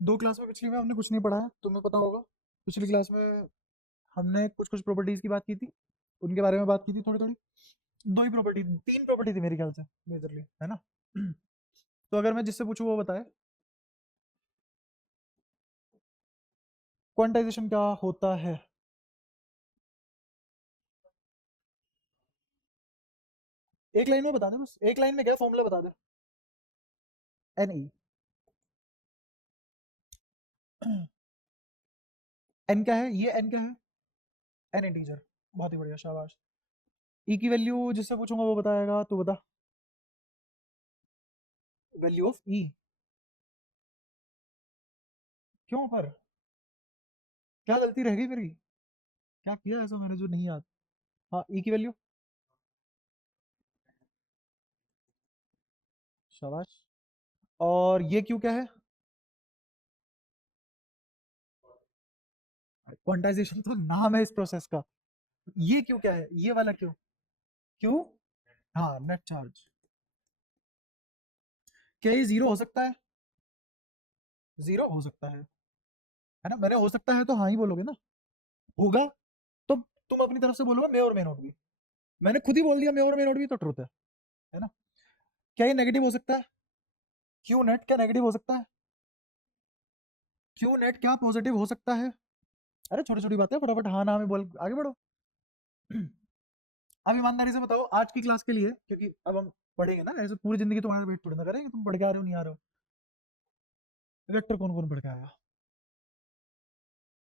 दो क्लास में पिछली में हमने कुछ नहीं पढ़ा है, तुम्हें पता होगा। पिछली क्लास में हमने कुछ कुछ प्रॉपर्टीज की बात की थी, उनके बारे में बात की थी थोड़ी थोड़ी। दो ही प्रॉपर्टी, तीन प्रॉपर्टी थी मेरे ख्याल से मेजरली, है ना। तो अगर मैं जिससे पूछूं वो बताए क्वांटाइजेशन क्या होता है। एक लाइन में बता दे, बस एक लाइन में क्या फॉर्मूला बता दे। N E. एन क्या है, ये एन क्या है? N integer. बहुत ही बढ़िया, शाबाश। ई की वैल्यू जिससे पूछूंगा वो बताएगा, तू बता। वैल्यू ऑफ ई। क्यों पर, क्या गलती रह गई मेरी? क्या किया ऐसा मैंने जो नहीं याद? हाँ, ई की वैल्यू। शाबाश। और ये क्यू क्या है? क्वांटाइजेशन तो नाम है इस प्रोसेस का। ये क्यू क्या है, ये वाला क्यू? क्यू, हाँ, नेट चार्ज। क्या ये जीरो हो सकता है? जीरो हो सकता है ना। मैंने हो सकता है तो हाँ ही बोलोगे ना। होगा तो तुम अपनी तरफ से बोलोगे मे और मे नॉट भी। मैंने खुद ही बोल दिया मे और मे नॉट भी तो ट्रुथ है ना। क्या ये नेगेटिव हो सकता है? क्यू नेट क्या नेगेटिव हो सकता है? क्यू नेट क्या पॉजिटिव हो सकता है? अरे छोटी छोटी बातें फटाफट हाँ ना में बोल आगे बढ़ो। अब ईमानदारी से बताओ आज की क्लास के लिए, क्योंकि अब हम पढ़ेंगे ना, ऐसे पूरी जिंदगी तुम्हारा वेट थोड़ी ना करेंगे, तुम पढ़ के आ रहे हो नहीं आ रहे हो। वेक्टर कौन कौन पढ़ के आया?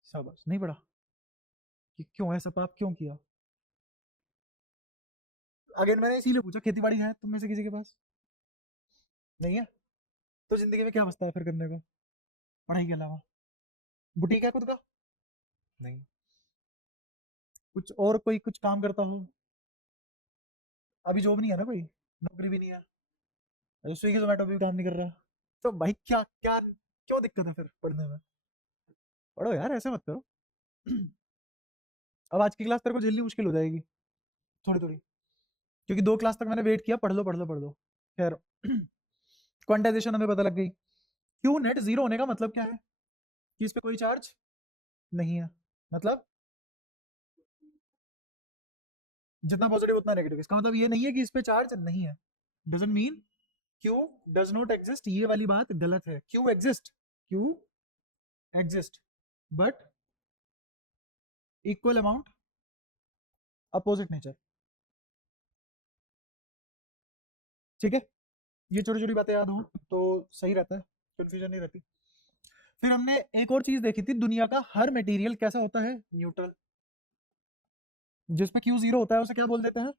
शाबाश, नहीं पढ़ा? कि क्यों ऐसा पाप क्यों किया? अगेन मैंने इसीलिए पूछा, खेती बाड़ी है तुम में से किसी के पास? नहीं है? तो जिंदगी में क्या बचता है फिर करने को, पढ़ाई के अलावा? बुटीक है खुद का? नहीं। कुछ और कोई कुछ काम करता हो? अभी जॉब नहीं है ना कोई, नौकरी भी नहीं है, स्विगी जोमेटो भी काम नहीं कर रहा। तो भाई क्या क्या क्यों दिक्कत है फिर पढ़ने में? पढ़ो यार, ऐसे मत करो। अब आज की क्लास तेरे को झेलनी मुश्किल हो जाएगी थोड़ी थोड़ी, क्योंकि दो क्लास तक मैंने वेट किया, पढ़ लो पढ़ लो पढ़ लो। खैर, क्वांटाइजेशन हमें पता लग गई। क्यू नेट जीरो होने का मतलब क्या है? कि इस पे कोई चार्ज नहीं है। मतलब जितना पॉजिटिव उतना नेगेटिव, इसका मतलब ये नहीं है कि इस पे चार्ज नहीं है। Doesn't mean Q does not exist, ये वाली बात गलत है। Q exist, Q exist, but equal amount opposite nature. ठीक है, ये छोटी छोटी बातें याद हो तो सही रहता है, कंफ्यूजन नहीं रहती। फिर हमने एक और चीज देखी थी, दुनिया का हर मटेरियल कैसा होता है? न्यूट्रल। जिसपे क्यू जीरो होता है उसे क्या बोल देते हैं?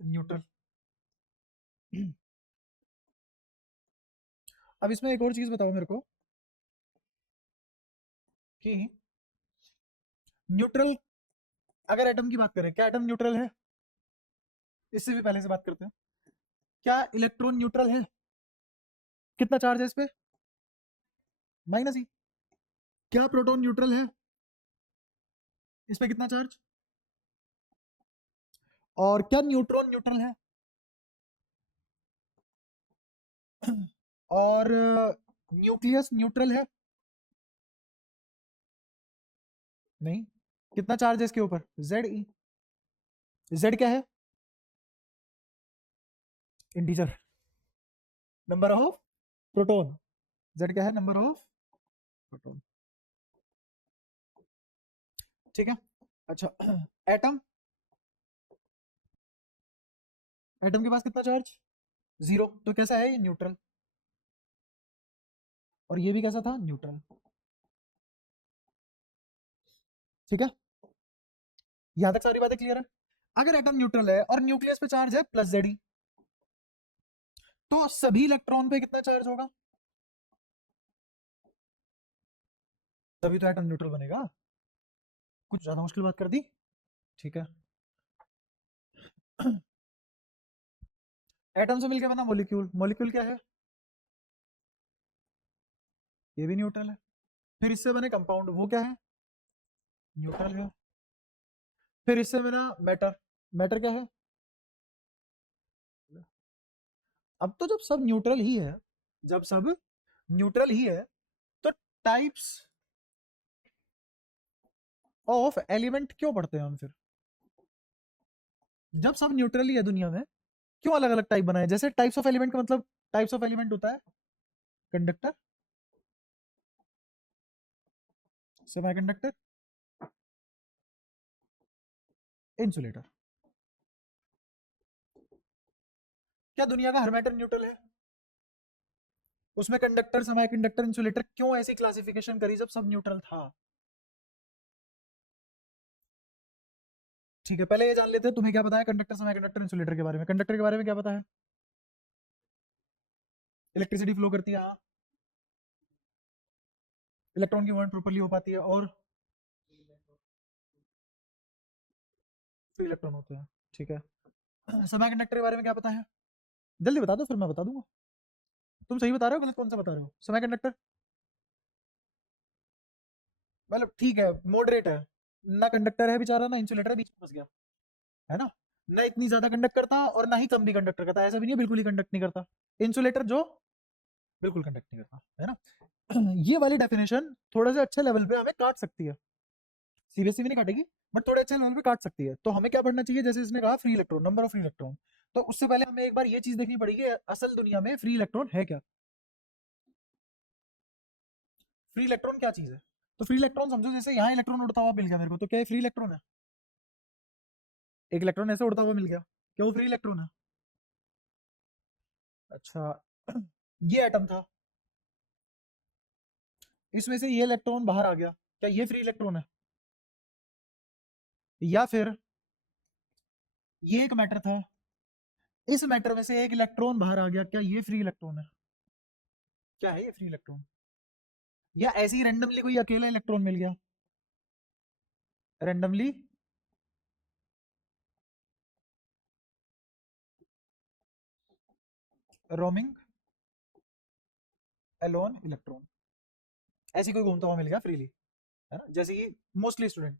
न्यूट्रल। अब इसमें एक और चीज बताओ मेरे को कि न्यूट्रल, अगर एटम की बात करें, क्या एटम न्यूट्रल है? इससे भी पहले से बात करते हैं। क्या इलेक्ट्रॉन न्यूट्रल है? कितना चार्ज है इस पे? माइनस ही। क्या प्रोटॉन न्यूट्रल है? इस पे कितना चार्ज? और क्या न्यूट्रॉन न्यूट्रल है? और न्यूक्लियस न्यूट्रल है? नहीं। कितना चार्ज है इसके ऊपर? जेड ई। जेड क्या है? Integer, number of proton. Z क्या है? Number of proton. ठीक है। अच्छा, एटम, एटम के पास कितना चार्ज? जीरो, तो कैसा है ये? न्यूट्रल। और ये भी कैसा था? न्यूट्रल। ठीक है, यहां तक सारी बातें क्लियर है। अगर एटम न्यूट्रल है और न्यूक्लियस पे चार्ज है प्लस जेड, तो सभी इलेक्ट्रॉन पे कितना चार्ज होगा? तभी तो एटम न्यूट्रल बनेगा। कुछ ज्यादा मुश्किल बात कर दी। ठीक है। एटम से मिलकर बना मॉलिक्यूल, मॉलिक्यूल क्या है? ये भी न्यूट्रल है। फिर इससे बने कंपाउंड, वो क्या है? न्यूट्रल है। फिर इससे बना मैटर, मैटर क्या है? अब तो जब सब न्यूट्रल ही है, जब सब न्यूट्रल ही है, तो टाइप्स ऑफ एलिमेंट क्यों पढ़ते हैं हम फिर? जब सब न्यूट्रल ही है दुनिया में, क्यों अलग अलग टाइप बनाए? जैसे टाइप्स ऑफ एलिमेंट का मतलब, टाइप्स ऑफ एलिमेंट होता है कंडक्टर, सेमीकंडक्टर, इंसुलेटर। क्या दुनिया का हर मैटर न्यूट्रल है? उसमें कंडक्टर, सेमीकंडक्टर, इंसुलेटर क्यों ऐसी क्लासिफिकेशन करी जब सब न्यूट्रल था? ठीक है, पहले ये जान लेते हैं तुम्हें क्या पता है कंडक्टर, सेमीकंडक्टर, इंसुलेटर के बारे में। कंडक्टर के बारे में क्या पता है? इलेक्ट्रिसिटी फ्लो करती है, हाँ। इलेक्ट्रॉन की मूवमेंट प्रॉपर्ली हो पाती है, और फ्री इलेक्ट्रॉन होते हैं। ठीक है, सेमीकंडक्टर के बारे में क्या पता है? जल्दी बता दो फिर मैं बता दूंगा। तुम सही बता रहे हो, गलत कौन सा बता रहे हो? सेमीकंडक्टर मतलब ठीक है, मॉडरेट है, ना कंडक्टर है बेचारा, ना इंसुलेटर, बीच में फंस गया है ना। ना इतनी ज्यादा कंडक्ट करता और ना ही कम भी कंडक्टर करता, ऐसा भी नहीं है बिल्कुल ही कंडक्ट नहीं करता। इंसुलेटर जो बिल्कुल कंडक्ट नहीं करता, है ना। ये वाली डेफिनेशन थोड़ा सा अच्छे लेवल पे हमें काट सकती है, सीरियसली भी नहीं काटेगी, बट थोड़े अच्छे लेवल पे काट सकती है। तो हमें क्या पढ़ना चाहिए? जैसे इसने कहा free electron, number of free electron, तो उससे पहले हमें एक बार ये चीज देखनी पड़ेगी, असल दुनिया में फ्री इलेक्ट्रॉन है क्या? फ्री इलेक्ट्रॉन क्या चीज है? तो फ्री इलेक्ट्रॉन समझो जैसे यहाँ इलेक्ट्रॉन उड़ता हुआ मिल गया मेरे को, तो क्या ये फ्री इलेक्ट्रॉन है? एक इलेक्ट्रॉन ऐसे उड़ता हुआ मिल गया, क्या वो फ्री इलेक्ट्रॉन है? अच्छा, ये एटम था, इसमें से ये इलेक्ट्रॉन बाहर आ गया, क्या ये फ्री इलेक्ट्रॉन है? या फिर ये एक मैटर था, इस मैटर में से एक इलेक्ट्रॉन बाहर आ गया, क्या ये फ्री इलेक्ट्रॉन है? क्या है ये फ्री इलेक्ट्रॉन? या ऐसे ही रैंडमली कोई अकेला इलेक्ट्रॉन मिल गया, रैंडमली रोमिंग एलोन इलेक्ट्रॉन, ऐसी कोई घूमता हुआ मिल गया फ्रीली, है ना, जैसे कि मोस्टली स्टूडेंट।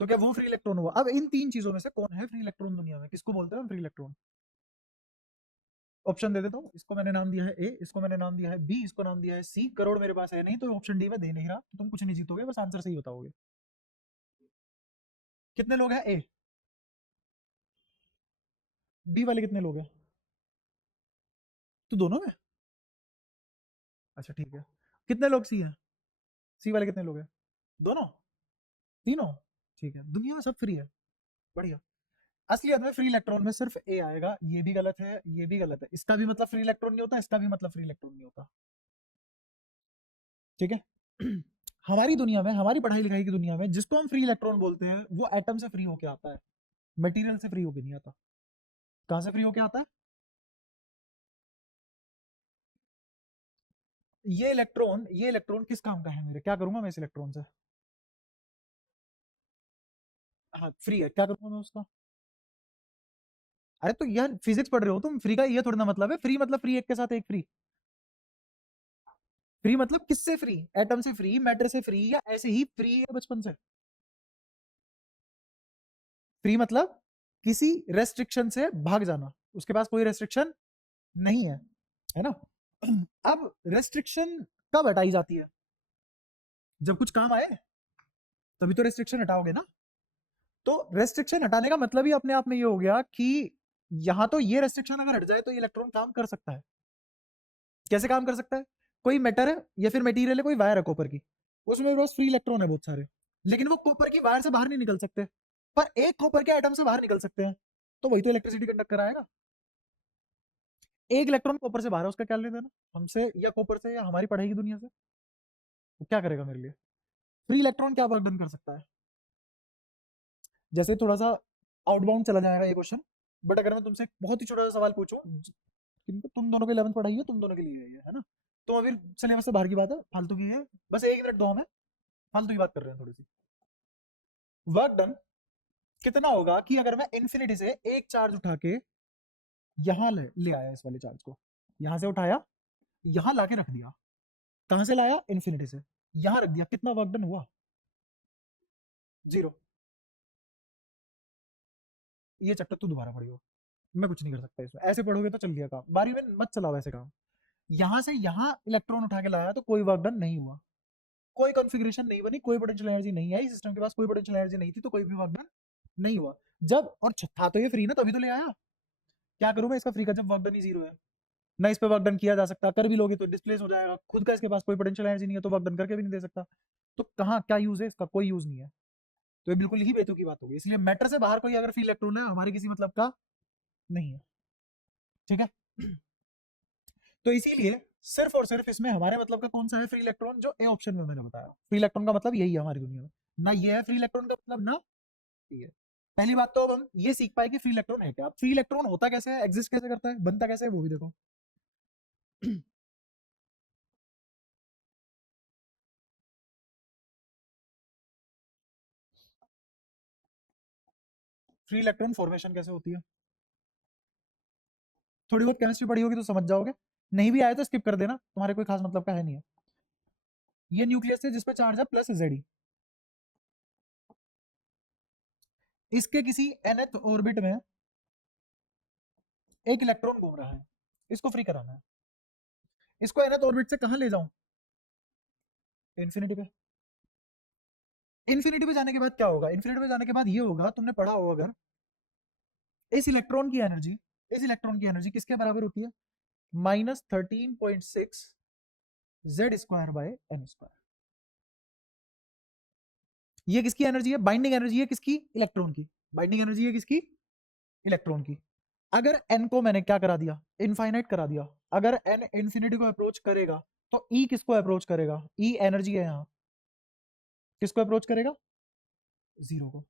तो क्या वो फ्री इलेक्ट्रॉन हुआ? अब इन तीन चीजों में से कौन है फ्री इलेक्ट्रॉन दुनिया में? किसको बोलते हैं हम फ्री इलेक्ट्रॉन? ऑप्शन दे देता हूँ, इसको मैंने नाम दिया है ए, इसको मैंने नाम दिया है बी, इसको नाम दिया है सी। करोड़ मेरे पास है नहीं, तो ऑप्शन डी में दे नहीं रहा, तो तुम कुछ नहीं जीतोगे, बस आंसर सही बताओगे। कितने लोग हैं ए? बी वाले कितने लोग हैं? तो दोनों में? अच्छा ठीक है, कितने लोग सी हैं? सी वाले कितने लोग हैं? दोनों? तीनों? ठीक है, दुनिया में सब फ्री है, बढ़िया। असलियत में फ्री इलेक्ट्रॉन में सिर्फ ए आएगा, ये भी गलत है, ये भी गलत है, इसका भी मतलब फ्री इलेक्ट्रॉन नहीं होता, इसका भी मतलब फ्री इलेक्ट्रॉन नहीं होता। ठीक है। हमारी दुनिया में, हमारी पढ़ाई लिखाई की दुनिया में, जिसको हम फ्री इलेक्ट्रॉन बोलते हैं वो एटम से फ्री होके आता है, मटेरियल से फ्री होके नहीं आता। कहां से फ्री होके आता है? ये इलेक्ट्रॉन किस काम का है मेरे? क्या करूंगा मैं इस इलेक्ट्रॉन से? हाँ फ्री है, क्या करूंगा मैं उसका? अरे तो यार फिजिक्स पढ़ रहे हो तुम, फ्री का ये थोड़ा ना मतलब है, फ्री मतलब फ्री एक के साथ एक फ्री। फ्री मतलब किससे फ्री? एटम से फ्री, मैटर से फ्री, या ऐसे ही फ्री है बचपन से? फ्री मतलब किसी रेस्ट्रिक्शन से भाग जाना, उसके पास कोई रेस्ट्रिक्शन नहीं है ना। अब रेस्ट्रिक्शन कब हटाई जाती है? जब कुछ काम आए, तभी तो रेस्ट्रिक्शन हटाओगे ना। तो रेस्ट्रिक्शन हटाने का मतलब ही अपने आप में ये हो गया कि यहां तो ये रेस्ट्रिक्शन अगर हट जाए तो ये इलेक्ट्रॉन काम कर सकता है। कैसे काम कर सकता है? कोई मैटर है या फिर मटेरियल है, कोई वायर है कॉपर की, उसमें बस फ्री इलेक्ट्रॉन है बहुत सारे, लेकिन वो कॉपर की वायर से बाहर नहीं निकल सकते, पर एक कॉपर के एटम से बाहर निकल सकते हैं, तो वही तो इलेक्ट्रिसिटी कंडक्ट कराएगा। एक इलेक्ट्रॉन कॉपर से बाहर है, उसका क्या लेना देना हमसे या कॉपर से या हमारी पढ़ाई की दुनिया से? वो क्या करेगा मेरे लिए? फ्री इलेक्ट्रॉन क्या वर्क डन कर सकता है? जैसे थोड़ा सा आउटबाउंड चला जाएगा ये क्वेश्चन, बट अगर मैं तुमसे एक बहुत ही छोटा सा सवाल पूछूं, तुम दोनों के 11th पढ़ाई है, तुम दोनों के लिए है ना, तो अभी सिलेबस से बाहर की बात है, फालतू की है, बस एक मिनट दो हमें, फालतू की बात कर रहे हैं थोड़ी सी। वर्क डन कितना होगा कि अगर मैं इन्फिनिटी से एक चार्ज उठा के यहां ले आया, इस वाले चार्ज को यहां से उठाया, यहां लाके रख दिया, कहां से लाया? इन्फिनिटी से, यहां रख दिया, कितना वर्क डन हुआ? जीरो। ये चैप्टर तू दोबारा पढ़ियो, मैं कुछ नहीं कर सकता इसमें, ऐसे पढ़ोगे तो चल गया काम, बारी में मत चलाओ ऐसे काम। यहां से यहां इलेक्ट्रॉन उठा के लाया तो कोई वर्क डन नहीं हुआ, कोई कॉन्फ़िगरेशन नहीं बनी, कोई पोटेंशियल एनर्जी नहीं आई, सिस्टम के पास कोई पोटेंशियल एनर्जी नहीं थी, तो कोई भी वर्क डन नहीं हुआ। जब और था तो ये फ्री ना, तभी तो ले आया। क्या करूं मैं इसका फ्री का जब वर्क डन ही जीरो है, ना इस पे वर्क डन किया जा सकता, कर भी लोगे तो डिस्प्लेस हो जाएगा, खुद का इसके पास कोई पोटेंशियल एनर्जी नहीं है तो वर्क डन करके भी नहीं दे सकता, तो कहाँ क्या यूज है इसका, कोई यूज नहीं है। तो ये बिल्कुल ही बेतुकी बात होगी, इसलिए मैटर से बाहर कोई अगर फ्री इलेक्ट्रॉन है हमारे किसी मतलब का नहीं है, ठीक है। तो इसीलिए सिर्फ और सिर्फ इसमें हमारे मतलब का कौन सा है फ्री इलेक्ट्रॉन, जो ए ऑप्शन में मैंने बताया, फ्री इलेक्ट्रॉन का मतलब यही है हमारी दुनिया में, ना ये है फ्री इलेक्ट्रॉन का मतलब, ना ये। पहली बात तो अब हम ये सीख पाए कि फ्री इलेक्ट्रॉन है क्या, फ्री इलेक्ट्रॉन होता कैसे है, एग्जिस्ट कैसे करता है, बनता कैसे है, वो भी देखो। फ्री इलेक्ट्रॉन फॉर्मेशन कैसे होती है, थोड़ी बहुत केमिस्ट्री पढ़ी होगी तो समझ जाओगे, नहीं भी आए तो स्किप कर देना, तुम्हारे कोई खास मतलब का है नहीं है। ये न्यूक्लियस है जिसपे चार्ज है प्लस जेड, इसके किसी nth ऑर्बिट में एक इलेक्ट्रॉन घूम रहा है, इसको फ्री कराना है, इसको nth ऑर्बिट से कहां ले जाऊं, इन्फिनिटी पे। इन्फिनिटी पे जाने के बाद क्या होगा, इन्फिनिटी पे जाने के बाद ये होगा, तुमने पढ़ा होगा अगर, इस इलेक्ट्रॉन की एनर्जी, इस इलेक्ट्रॉन की एनर्जी किसके बराबर होती है, -13.6 Z square by N square. ये किसकी एनर्जी है, बाइंडिंग एनर्जी है किसकी, इलेक्ट्रॉन की, बाइंडिंग एनर्जी है किसकी, इलेक्ट्रॉन की। अगर एन को मैंने क्या करा दिया, इनफाइनाइट करा दिया, अगर एन इन्फिनिटी को अप्रोच करेगा तो ई किसको अप्रोच करेगा, ई एनर्जी है यहाँ, किसको अप्रोच करेगा, जीरो को।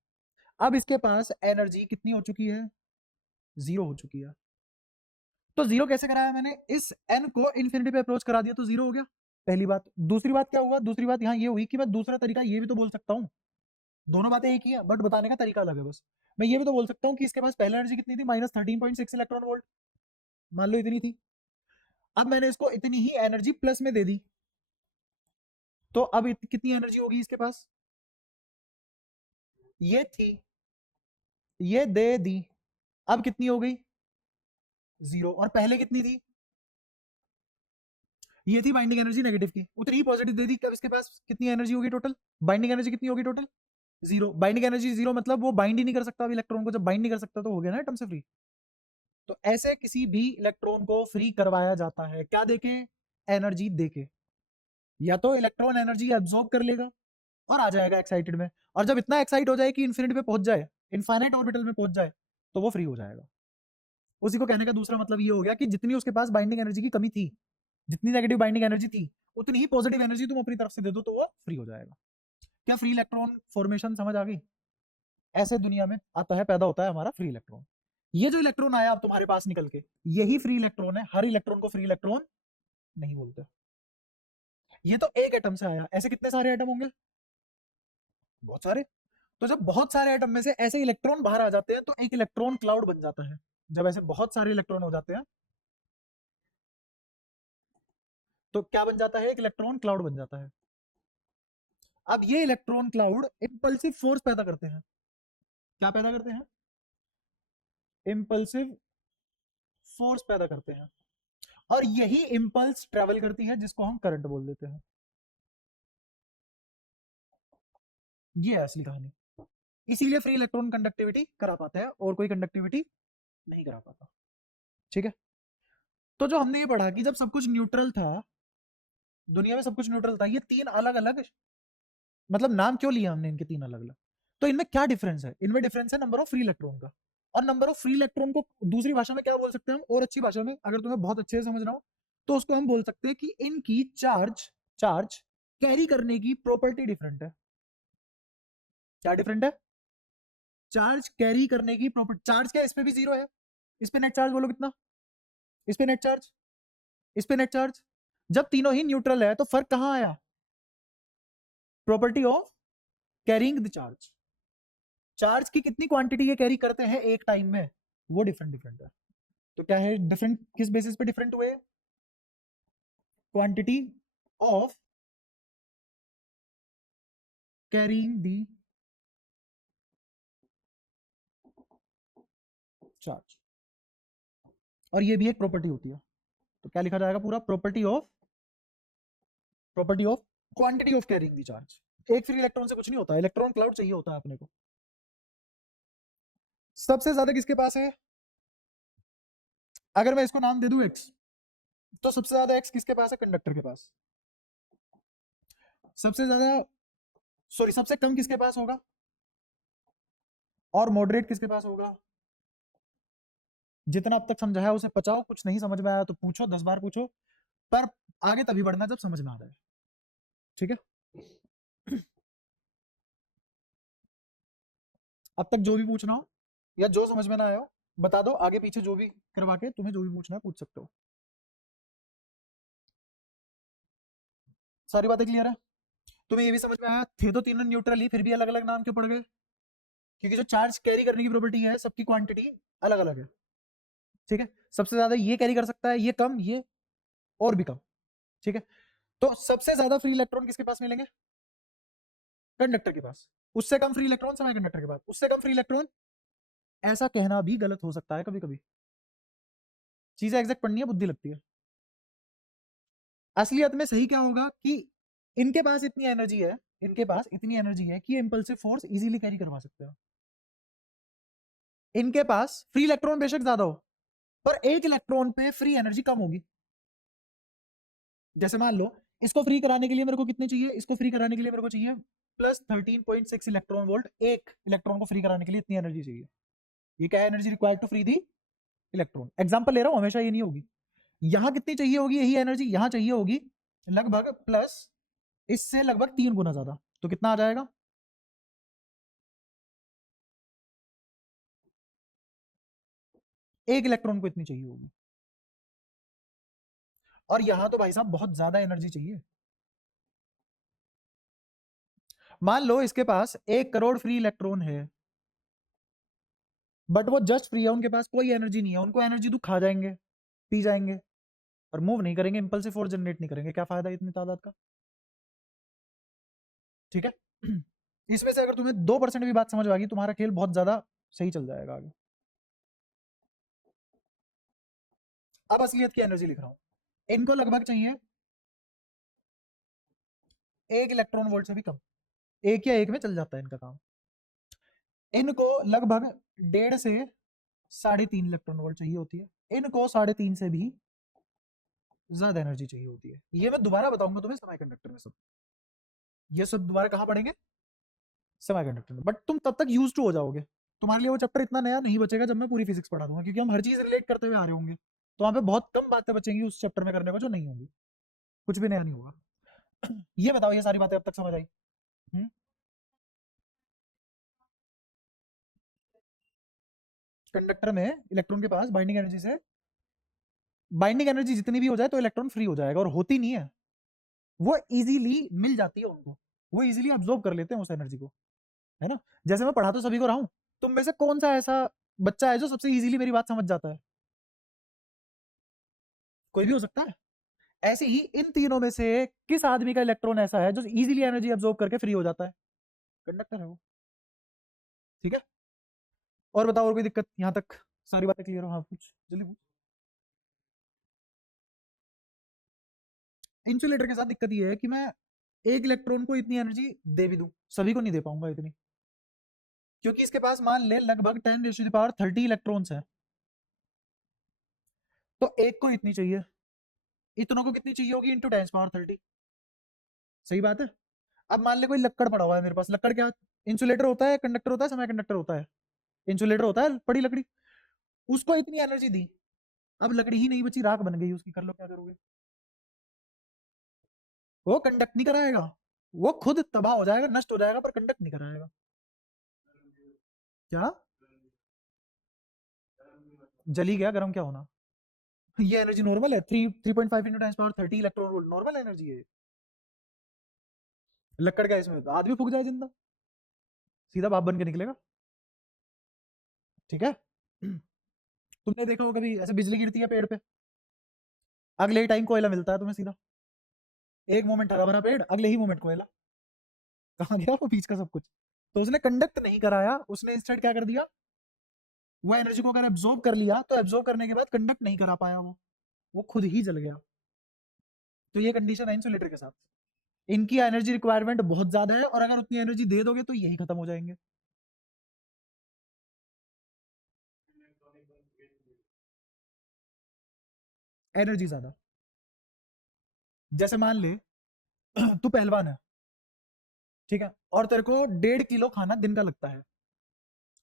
अब इसके पास एनर्जी कितनी हो चुकी है, जीरो हो चुकी है, तो जीरो कैसे कराया मैंने, इस एन को इन्फिनिटी पे अप्रोच करा दिया तो जीरो हो गया, पहली बात। दूसरी बात क्या हुआ, दूसरी बात यहाँ ये हुई कि मैं दूसरा तरीका ये भी तो बोल सकता हूँ, दोनों बातें एक ही है बट बताने का तरीका अलग है बस। मैं ये भी तो बोल सकता हूँ कि इसके पास पहले एनर्जी कितनी थी, -13.6 इलेक्ट्रॉन वोल्ट, मान लो इतनी थी, अब मैंने इसको इतनी ही एनर्जी प्लस में दे दी, तो अब कितनी एनर्जी होगी इसके पास, ये थी, ये दे दी, अब कितनी हो गई, जीरो, और पहले कितनी थी, ये थी बाइंडिंग एनर्जी नेगेटिव की, उतनी ही पॉजिटिव दे दी, अब इसके पास कितनी एनर्जी होगी टोटल, बाइंडिंग एनर्जी कितनी होगी total, zero. Binding energy zero मतलब वो बाइंड ही नहीं कर सकता, अब इलेक्ट्रॉन को जब बाइंड नहीं कर सकता तो हो गया ना एटम से फ्री। तो ऐसे किसी भी इलेक्ट्रॉन को फ्री करवाया जाता है, क्या देके, एनर्जी देके, या तो इलेक्ट्रॉन एनर्जी एब्जॉर्ब कर लेगा और आ जाएगा एक्साइटेड में, और जब इतना एक्साइट हो जाए कि इन्फिनिटी पे पहुंच जाए, इनफाइनाइट ऑर्बिटल में पहुंच जाए, तो वो फ्री हो जाएगा। उसी को कहने का दूसरा मतलब ये हो गया कि जितनी उसके पास बाइंडिंग एनर्जी की कमी थी, जितनी नेगेटिव बाइंडिंग एनर्जी थी, उतनी ही पॉजिटिव एनर्जी तुम अपनी तरफ से दे दो तो वो फ्री हो जाएगा। क्या फ्री इलेक्ट्रॉन फॉर्मेशन समझ आ गई, ऐसे दुनिया में आता है, पैदा होता है हमारा फ्री इलेक्ट्रॉन। ये जो इलेक्ट्रॉन आया अब तुम्हारे पास निकल के, यही फ्री इलेक्ट्रॉन है, हर इलेक्ट्रॉन को फ्री इलेक्ट्रॉन नहीं बोलते। ये तो एक एटम से आया, ऐसे कितने सारे एटम होंगे, बहुत सारे। तो जब बहुत सारे एटम में से ऐसे इलेक्ट्रॉन बाहर आ जाते हैं तो एक इलेक्ट्रॉन क्लाउड बन जाता है, जब ऐसे बहुत सारे इलेक्ट्रॉन हो जाते हैं तो क्या बन जाता है, एक इलेक्ट्रॉन क्लाउड बन जाता है। अब ये इलेक्ट्रॉन क्लाउड इंपल्सिव फोर्स पैदा करते हैं, क्या पैदा करते हैं, इंपल्सिव फोर्स पैदा करते हैं, और यही इंपल्स ट्रेवल करती है जिसको हम करंट बोल देते हैं। ये है असली कहानी, इसीलिए फ्री इलेक्ट्रॉन कंडक्टिविटी करा पाता है और कोई कंडक्टिविटी नहीं करा पाता, ठीक है। तो जो हमने ये पढ़ा कि जब सब कुछ न्यूट्रल था, दुनिया में सब कुछ न्यूट्रल था, ये तीन अलग अलग, मतलब नाम क्यों लिया हमने इनके तीन अलग अलग, तो इनमें क्या डिफरेंस है, इनमें डिफरेंस है नंबर ऑफ फ्री इलेक्ट्रॉन का, और नंबर ऑफ फ्री इलेक्ट्रॉन को दूसरी भाषा में क्या बोल सकते हैं हम, और अच्छी भाषा में अगर तुम्हें बहुत अच्छे से समझना हो तो उसको हम बोल सकते हैं कि इनकी चार्ज चार्ज कैरी करने की प्रॉपर्टी डिफरेंट है। क्या डिफरेंट है, चार्ज कैरी करने की प्रॉपर्टी, चार्ज क्या इस पे भी जीरो है, इस पे नेट चार्ज बोलो कितना, इस पे नेट चार्ज, इस पे नेट चार्ज, जब तीनों ही न्यूट्रल है तो फर्क कहां आया, property of carrying the charge, charge की कितनी क्वांटिटी ये कैरी करते हैं एक टाइम में, वो डिफरेंट डिफरेंट है। तो क्या है डिफरेंट, किस बेसिस पे डिफरेंट हुए, quantity of carrying the charge, और ये भी एक प्रॉपर्टी होती है। तो क्या लिखा जाएगा पूरा, property of quantity of carrying the charge. एक फ्री इलेक्ट्रॉन से कुछ नहीं होता, इलेक्ट्रॉन क्लाउड चाहिए होता है अपने को। सबसे ज्यादा किसके पास है, अगर मैं इसको नाम दे दूं x, तो सबसे ज्यादा x किसके पास है, कंडक्टर के पास। सबसे ज्यादा सॉरी सबसे कम किसके पास होगा, और मॉडरेट किसके पास होगा। जितना अब तक समझाया उसे पचाओ, कुछ नहीं समझ में आया तो पूछो, 10 बार पूछो, पर आगे तभी बढ़ना जब समझ में आ जाए, ठीक है। अब तक जो भी पूछना हो या जो समझ में ना आया हो बता दो, आगे पीछे जो भी करवा के तुम्हें जो भी पूछना है पूछ सकते हो। सारी बातें क्लियर है, तुम्हें ये भी समझ में आया, थे तो तीनों न्यूट्रल ही, फिर भी अलग अलग नाम क्यों पड़ गए, क्योंकि जो चार्ज कैरी करने की प्रॉपर्टी है सबकी क्वांटिटी अलग अलग है, ठीक है। सबसे ज्यादा ये कैरी कर सकता है, ये कम, ये और भी कम, ठीक है। तो सबसे ज्यादा फ्री इलेक्ट्रॉन किसके पास मिलेंगे, कंडक्टर के पास। उससे कम फ्री इलेक्ट्रॉन सेमीकंडक्टर के पास। उससे कम फ्री इलेक्ट्रॉन, ऐसा कहना भी गलत हो सकता है कभी कभी, चीजें एग्जैक्ट पढ़नी है, बुद्धि लगती है। असलियत में सही क्या होगा कि इनके पास इतनी एनर्जी है, इनके पास इतनी एनर्जी है कि इंपल्सिव फोर्स इजीली कैरी करवा सकते हैं। इनके पास फ्री इलेक्ट्रॉन बेशक ज्यादा हो, पर एक इलेक्ट्रॉन पे फ्री एनर्जी कम होगी। जैसे मान लो इसको फ्री कराने के लिए मेरे को कितने चाहिए, इसको फ्री कराने के लिए मेरे को चाहिए प्लस 13.6 इलेक्ट्रॉन वोल्ट, एक इलेक्ट्रॉन को फ्री कराने के लिए इतनी एनर्जी चाहिए। ये क्या energy required to free the electron, example ले रहा हूं, हमेशा ये नहीं होगी। यहां कितनी चाहिए होगी, यही एनर्जी यहां चाहिए होगी लगभग प्लस इससे लगभग 3 गुना ज्यादा, तो कितना आ जाएगा, एक इलेक्ट्रॉन को इतनी चाहिए होगी। और यहां तो भाई साहब बहुत ज्यादा एनर्जी चाहिए। मान लो इसके पास 1 करोड़ फ्री इलेक्ट्रॉन है, बट वो जस्ट फ्री है, उनके पास कोई एनर्जी नहीं है, उनको एनर्जी तो खा जाएंगे, पी जाएंगे, और मूव नहीं करेंगे, इंपल्सिव फोर्स जनरेट नहीं करेंगे, क्या फायदा इतनी तादाद का, ठीक है। इसमें से अगर तुम्हें 2% भी बात समझ आ गई, तुम्हारा खेल बहुत ज्यादा सही चल जाएगा आगे। अब असलियत की एनर्जी लिख रहा हूं, इनको लगभग चाहिए 1 इलेक्ट्रॉन वोल्ट से भी कम, एक या एक में चल जाता है इनका काम। इनको लगभग 1.5 से 3.5 इलेक्ट्रॉन वोल्ट चाहिए होती है, इनको 3.5 से भी ज्यादा एनर्जी चाहिए होती है। ये मैं दोबारा बताऊंगा तुम्हें सेमीकंडक्टर में सब, ये सब दोबारा कहां पढ़ेंगे, सेमीकंडक्टर में। बट तुम तब तक यूज टू हो जाओगे, तुम्हारे लिए वो चैप्टर इतना नया नहीं बचेगा जब मैं पूरी फिजिक्स पढ़ा दूंगा, क्योंकि हम हर चीज रिलेट करते हुए आ रहे होंगे, तो वहां पे बहुत कम बातें बचेंगी उस चैप्टर में करने को जो नहीं होंगी, कुछ भी नया नहीं होगा। ये बताओ, ये सारी बातें अब तक समझ आई। कंडक्टर में इलेक्ट्रॉन के पास बाइंडिंग एनर्जी से, बाइंडिंग एनर्जी जितनी भी हो जाए तो इलेक्ट्रॉन फ्री हो जाएगा, और होती नहीं है, वो इजीली मिल जाती है उनको, वो इजीली अब्सॉर्ब कर लेते हैं उस एनर्जी को, है ना। जैसे मैं पढ़ा तो सभी को रहा हूं, तुम में से कौन सा ऐसा बच्चा है जो सबसे इजीली मेरी बात समझ जाता है, कोई भी हो सकता है। ऐसे ही इन तीनों में से किस आदमी का इलेक्ट्रॉन ऐसा है जो इजीली एनर्जी अब्सॉर्ब करके फ्री हो जाता है, कंडक्टर है वो, ठीक है। और बताओ, और कोई दिक्कत यहां तक, सारी बातें क्लियर हो, हाँ पूछ जल्दी पूछ। इंसुलेटर के साथ दिक्कत ये है कि मैं एक इलेक्ट्रॉन को इतनी एनर्जी दे भी दूं, सभी को नहीं दे पाऊंगा इतनी, क्योंकि इसके पास मान ले लगभग 10⁻30 इलेक्ट्रॉन्स हैं, तो एक को इतनी चाहिए, इतनों को कितनी चाहिए होगी, इंटू 10⁻30, सही बात है। अब मान ले कोई लक्कड़ पड़ा हुआ है मेरे पास, लक्कड़ क्या इंसुलेटर होता है, कंडक्टर होता है, सेमीकंडक्टर होता है, इंसुलेटर होता है पड़ी लकड़ी, उसको इतनी एनर्जी दी, अब लकड़ी ही नहीं बची, राख बन गई उसकी, कर लो क्या करोगे, वो कंडक्ट नहीं कराएगा, वो खुद तबाह हो जाएगा, नष्ट हो जाएगा, पर कंडक्ट नहीं कराएगा। क्या जली गया, गर्म क्या होना, ये एनर्जी नॉर्मल है, 3.5 into 10⁻30 electron volt normal energy है। लक्कड़ का इसमें आदमी फूक जाए जिंदा, सीधा बाप बन के निकलेगा, ठीक है। तुमने देखा हो कभी ऐसे बिजली गिरती है पेड़ पे, अगले ही टाइम कोयला मिलता है तुम्हें सीधा, एक मोमेंट हरा भरा पेड़, अगले ही मोमेंट कोयला, कहाँ गया वो बीच का सब कुछ। तो उसने कंडक्ट नहीं कराया, उसने इंस्टेड क्या कर दिया, वो एनर्जी को अगर एब्जॉर्ब कर लिया, तो एब्जॉर्ब करने के बाद कंडक्ट नहीं करा पाया वो, वो खुद ही जल गया। तो ये कंडीशन है इंसुलेटर के साथ, इनकी एनर्जी रिक्वायरमेंट बहुत ज्यादा है और अगर उतनी एनर्जी दे दोगे तो यही खत्म हो जाएंगे। एनर्जी ज्यादा, जैसे मान ले तू पहलवान है, ठीक है, और तेरे को 1.5 किलो खाना दिन का लगता है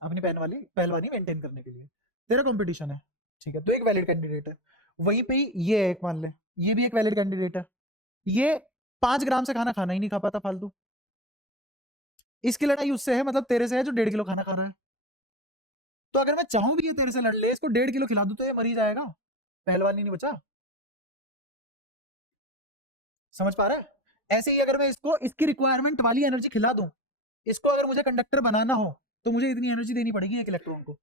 अपनी पहलवानी मेंटेन करने के लिए, तेरा कंपटीशन है, ठीक है, तो एक वैलिड कैंडिडेट है। वहीं पे ही ये एक मान ले, ये भी एक वैलिड कैंडिडेट है, ये 5 ग्राम से खाना खाना ही नहीं खा पाता फालतू, इसकी लड़ाई उससे है, मतलब तेरे से है जो 1.5 किलो खाना खा रहा है। तो अगर मैं चाहूं भी ये तेरे से लड़ ले, इसको 1.5 किलो खिला दूं तो ये मर ही जाएगा, पहलवान ही नहीं बचा। समझ पा रहा है? ऐसे ही अगर मैं इसको इसकी रिक्वायरमेंट वाली एनर्जी खिला दूं, इसको अगर मुझे कंडक्टर बनाना हो तो मुझे इतनी एनर्जी देनी पड़ेगी एक इलेक्ट्रॉन को,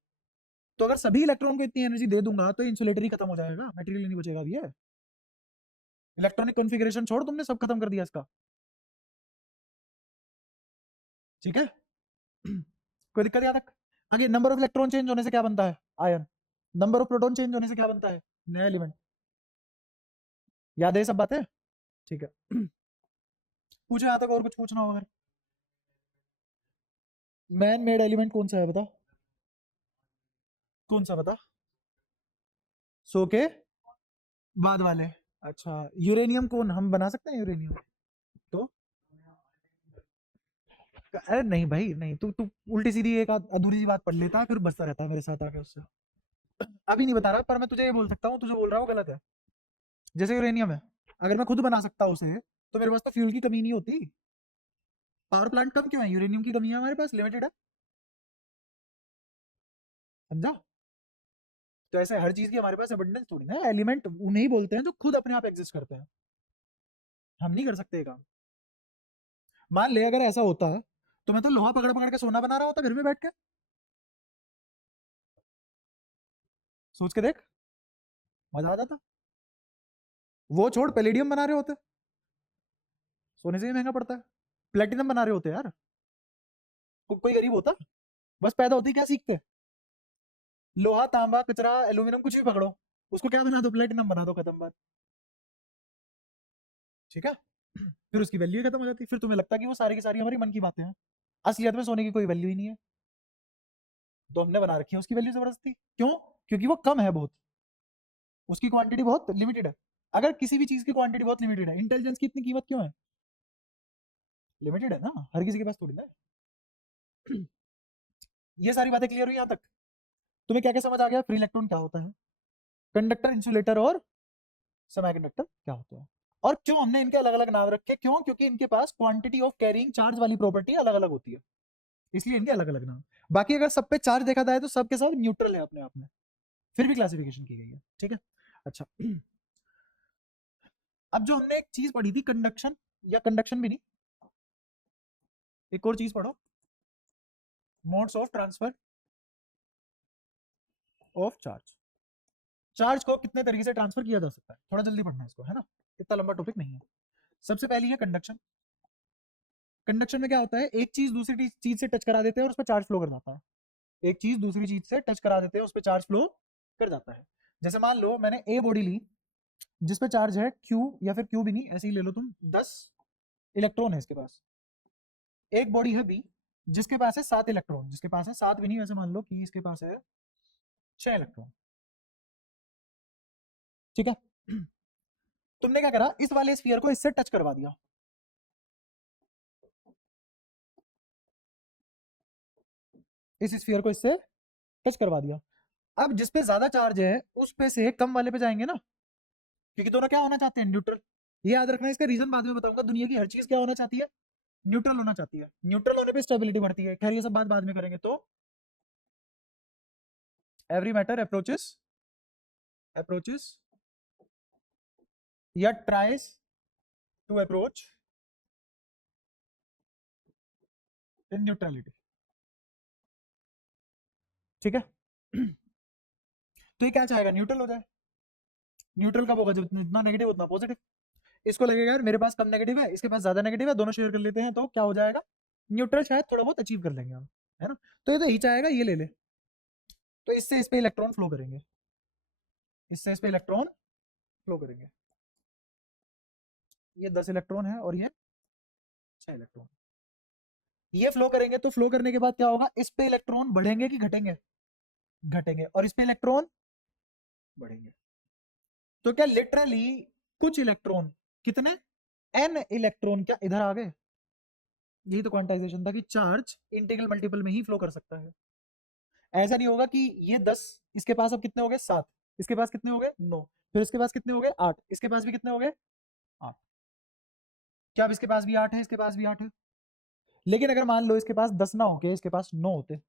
तो अगर सभी इलेक्ट्रॉन को इतनी एनर्जी दे दूंगा तो इंसुलेटर ही खत्म हो जाएगा, मटेरियल नहीं बचेगा भैया। इलेक्ट्रॉनिक कॉन्फ़िगरेशन छोड़, तुमने सब खत्म कर दिया इसका, ठीक है। कोई दिक्कत यहाँ तक? आगे नंबर ऑफ इलेक्ट्रॉन चेंज होने से क्या बनता है? Ion. Number of proton change होने से क्या बनता है? नया एलिमेंट। याद है ये सब बातें? ठीक है। पूछो यहाँ तक, और कुछ पूछना हो अगर। मैन मेड एलिमेंट कौन सा है बता? कौन सा बता? सो के बाद वाले। अच्छा, यूरेनियम कौन हम बना सकते हैं यूरेनियम? तो अरे नहीं भाई नहीं, तू तू उल्टी सीधी एक अधूरी सी बात पढ़ लेता है फिर बसता रहता है मेरे साथ आके उससे। अभी नहीं बता रहा, पर मैं तुझे ये बोल सकता हूँ, तुझे बोल रहा हूँ गलत है। जैसे यूरेनियम है, अगर मैं खुद बना सकता हूँ उसे, तो मेरे पास तो फ्यूल की कमी नहीं होती। पावर प्लांट कम क्यों है? यूरेनियम की कमी है हमारे पास, लिमिटेड है, समझा? तो ऐसे हर चीज की हमारे पास अबंडेंस थोड़ी ना, एलिमेंट उन्हें ही बोलते हैं जो खुद अपने आप एग्जिस्ट करते हैं, हम नहीं कर सकते ये काम। मान ले अगर ऐसा होता तो मैं तो लोहा पकड़ पकड़ के सोना बना रहा होता घर में बैठ के, सोच के देख, मजा आ जाता। वो छोड़, पैलेडियम बना रहे होते, सोने से ही महंगा पड़ता है। प्लेटिनम बना रहे होते यार, कोई गरीब होता? बस पैदा होते ही क्या सीखते? लोहा तांबा कचरा एल्यूमिनियम कुछ भी पकड़ो, उसको क्या बना दो? प्लेटिनम बना दो, खत्म बात, ठीक है। फिर उसकी वैल्यू ही खत्म हो जाती, फिर तुम्हें लगता कि वो सारी की सारी हमारी मन की बातें हैं, असलियत में सोने की कोई वैल्यू ही नहीं है, तो हमने बना रखी है उसकी वैल्यू जबरदस्ती। क्यों? क्योंकि वो कम है बहुत, उसकी क्वांटिटी बहुत लिमिटेड है। अगर किसी भी चीज की क्वांटिटी बहुत लिमिटेड है, इंटेलिजेंस की इतनी कीमत क्यों है? लिमिटेड है ना, हर किसी के पास थोड़ी ना है। ये सारी बातें क्लियर हुई यहाँ तक? तुम्हें क्या क्या समझ आ गया? फ्री इलेक्ट्रॉन क्या होता है, कंडक्टर, इंसुलेटर और सेमीकंडक्टर क्या होता है, और क्यों हमने इनके अलग अलग नाम रखे? क्यों? क्योंकि इनके पास क्वांटिटी ऑफ कैरिंग चार्ज वाली प्रॉपर्टी अलग अलग होती है, इसलिए इनके अलग अलग नाम। बाकी अगर सब पे चार्ज देखा जाए तो सब के सब न्यूट्रल है अपने आप में, फिर भी क्लासिफिकेशन की गई है, ठीक है। अच्छा, अब जो हमने एक चीज पढ़ी थी कंडक्शन, या कंडक्शन भी नहीं, एक और चीज पढ़ो, modes of transfer of charge. Charge को कितने तरीके से ट्रांसफर किया जा सकता है, थोड़ा जल्दी पढ़ना है इसको, है ना, इतना लंबा टॉपिक नहीं है। सबसे पहली है कंडक्शन। कंडक्शन में क्या होता है, एक चीज दूसरी चीज से टच करा देते हैं और उस पर चार्ज फ्लो कर जाता है, एक चीज दूसरी चीज से टच करा देते हैं उस पर चार्ज फ्लो कर जाता है। जैसे मान लो मैंने ए बॉडी ली जिस पे चार्ज है क्यू, या फिर क्यू भी नहीं, ऐसे ही ले लो तुम, 10 इलेक्ट्रॉन है इसके पास। एक बॉडी है बी जिसके पास है 7 इलेक्ट्रॉन, जिसके पास है 7 भी नहीं, वैसे मान लो कि इसके पास है 6 इलेक्ट्रॉन, ठीक है। तुमने क्या करा, इस वाले स्फीयर को इससे टच करवा दिया, इस स्फीयर को इससे टच करवा दिया। अब जिस पे ज्यादा चार्ज है उस पे से कम वाले पे जाएंगे ना, क्योंकि दोनों क्या होना चाहते हैं, न्यूट्रल। ये याद रखना, इसका रीजन बाद में बताऊंगा। दुनिया की हर चीज क्या होना चाहती है? न्यूट्रल होना चाहती है, न्यूट्रल होने पे स्टेबिलिटी बढ़ती है। खैर ये सब बात बाद में करेंगे। तो एवरी मैटर अप्रोचेस या tries to approach in neutrality, ठीक है। तो ये क्या चाहेगा, न्यूट्रल हो जाए। न्यूट्रल कब होगा, जब जितना नेगेटिव उतना पॉजिटिव। इसको लगेगा यार मेरे पास कम नेगेटिव है, इसके पास ज्यादा नेगेटिव है, दोनों शेयर कर लेते हैं, तो क्या हो जाएगा, न्यूट्रल शायद थोड़ा बहुत अचीव कर लेंगे हम, है ना। तो ये तो ही चाहेगा ये ले ले, तो इससे इस पे इलेक्ट्रॉन फ्लो करेंगे, इससे इस पे इलेक्ट्रॉन फ्लो करेंगे। ये 10 इलेक्ट्रॉन है और ये 6 इलेक्ट्रॉन। ये फ्लो करेंगे तो फ्लो करने के बाद क्या होगा, इस पे इलेक्ट्रॉन बढ़ेंगे कि घटेंगे? घटेंगे। और इस पे इलेक्ट्रॉन बढ़ेंगे। तो क्या लिटरली कुछ इलेक्ट्रॉन, कितने, n इलेक्ट्रॉन क्या इधर आ गए? यही तो क्वांटाइजेशन था कि चार्ज इंटीग्रल मल्टीपल में ही फ्लो कर सकता है। ऐसा नहीं होगा कि ये 10, इसके पास अब कितने हो गए 7, इसके पास कितने हो गए 9, फिर इसके पास कितने हो गए 8, इसके पास भी कितने हो गए 8। क्या अब इसके पास भी 8 है, इसके पास भी 8 है? लेकिन अगर मान लो इसके पास 10 ना होके इसके पास 9 होते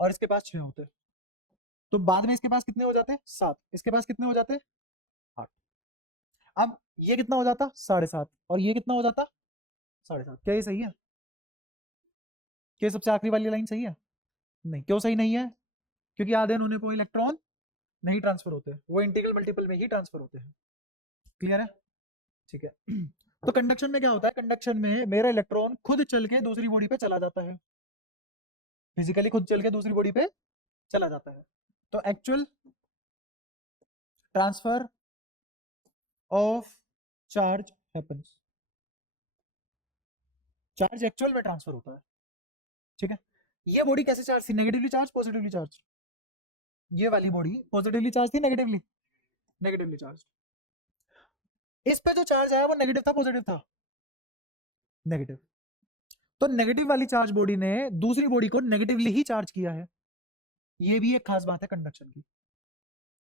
और इसके पास 6 होते, तो बाद में इसके पास कितने हो जाते 7, इसके पास कितने हो जाते 8। अब ये कितना हो जाता 7.5 और ये कितना हो जाता 7.5। क्या ये सही है? क्या सबसे आखिरी वाली लाइन सही है? नहीं। क्यों सही नहीं है? क्योंकि आधे होने पर इलेक्ट्रॉन नहीं ट्रांसफर होते, वो इंटीग्रल मल्टीपल में ही ट्रांसफर होते हैं। क्लियर है? ठीक है। तो कंडक्शन में क्या होता है, कंडक्शन में मेरा इलेक्ट्रॉन खुद चल के दूसरी बॉडी पे चला जाता है, फिजिकली खुद चल के दूसरी बॉडी पे चला जाता है। तो actual transfer of charge happens, charge actual में ट्रांसफर होता है। ठीक है। ये बॉडी कैसे चार्ज थी, नेगेटिवली चार्ज पॉजिटिवली चार्ज? ये वाली बॉडी पॉजिटिवली चार्ज थी नेगेटिवली? Negatively charge. इस पे जो चार्ज आया वो नेगेटिव था पॉजिटिव था? नेगेटिव। तो नेगेटिव वाली चार्ज बॉडी ने दूसरी बॉडी को नेगेटिवली ही चार्ज किया है। ये भी एक खास बात है कंडक्शन की।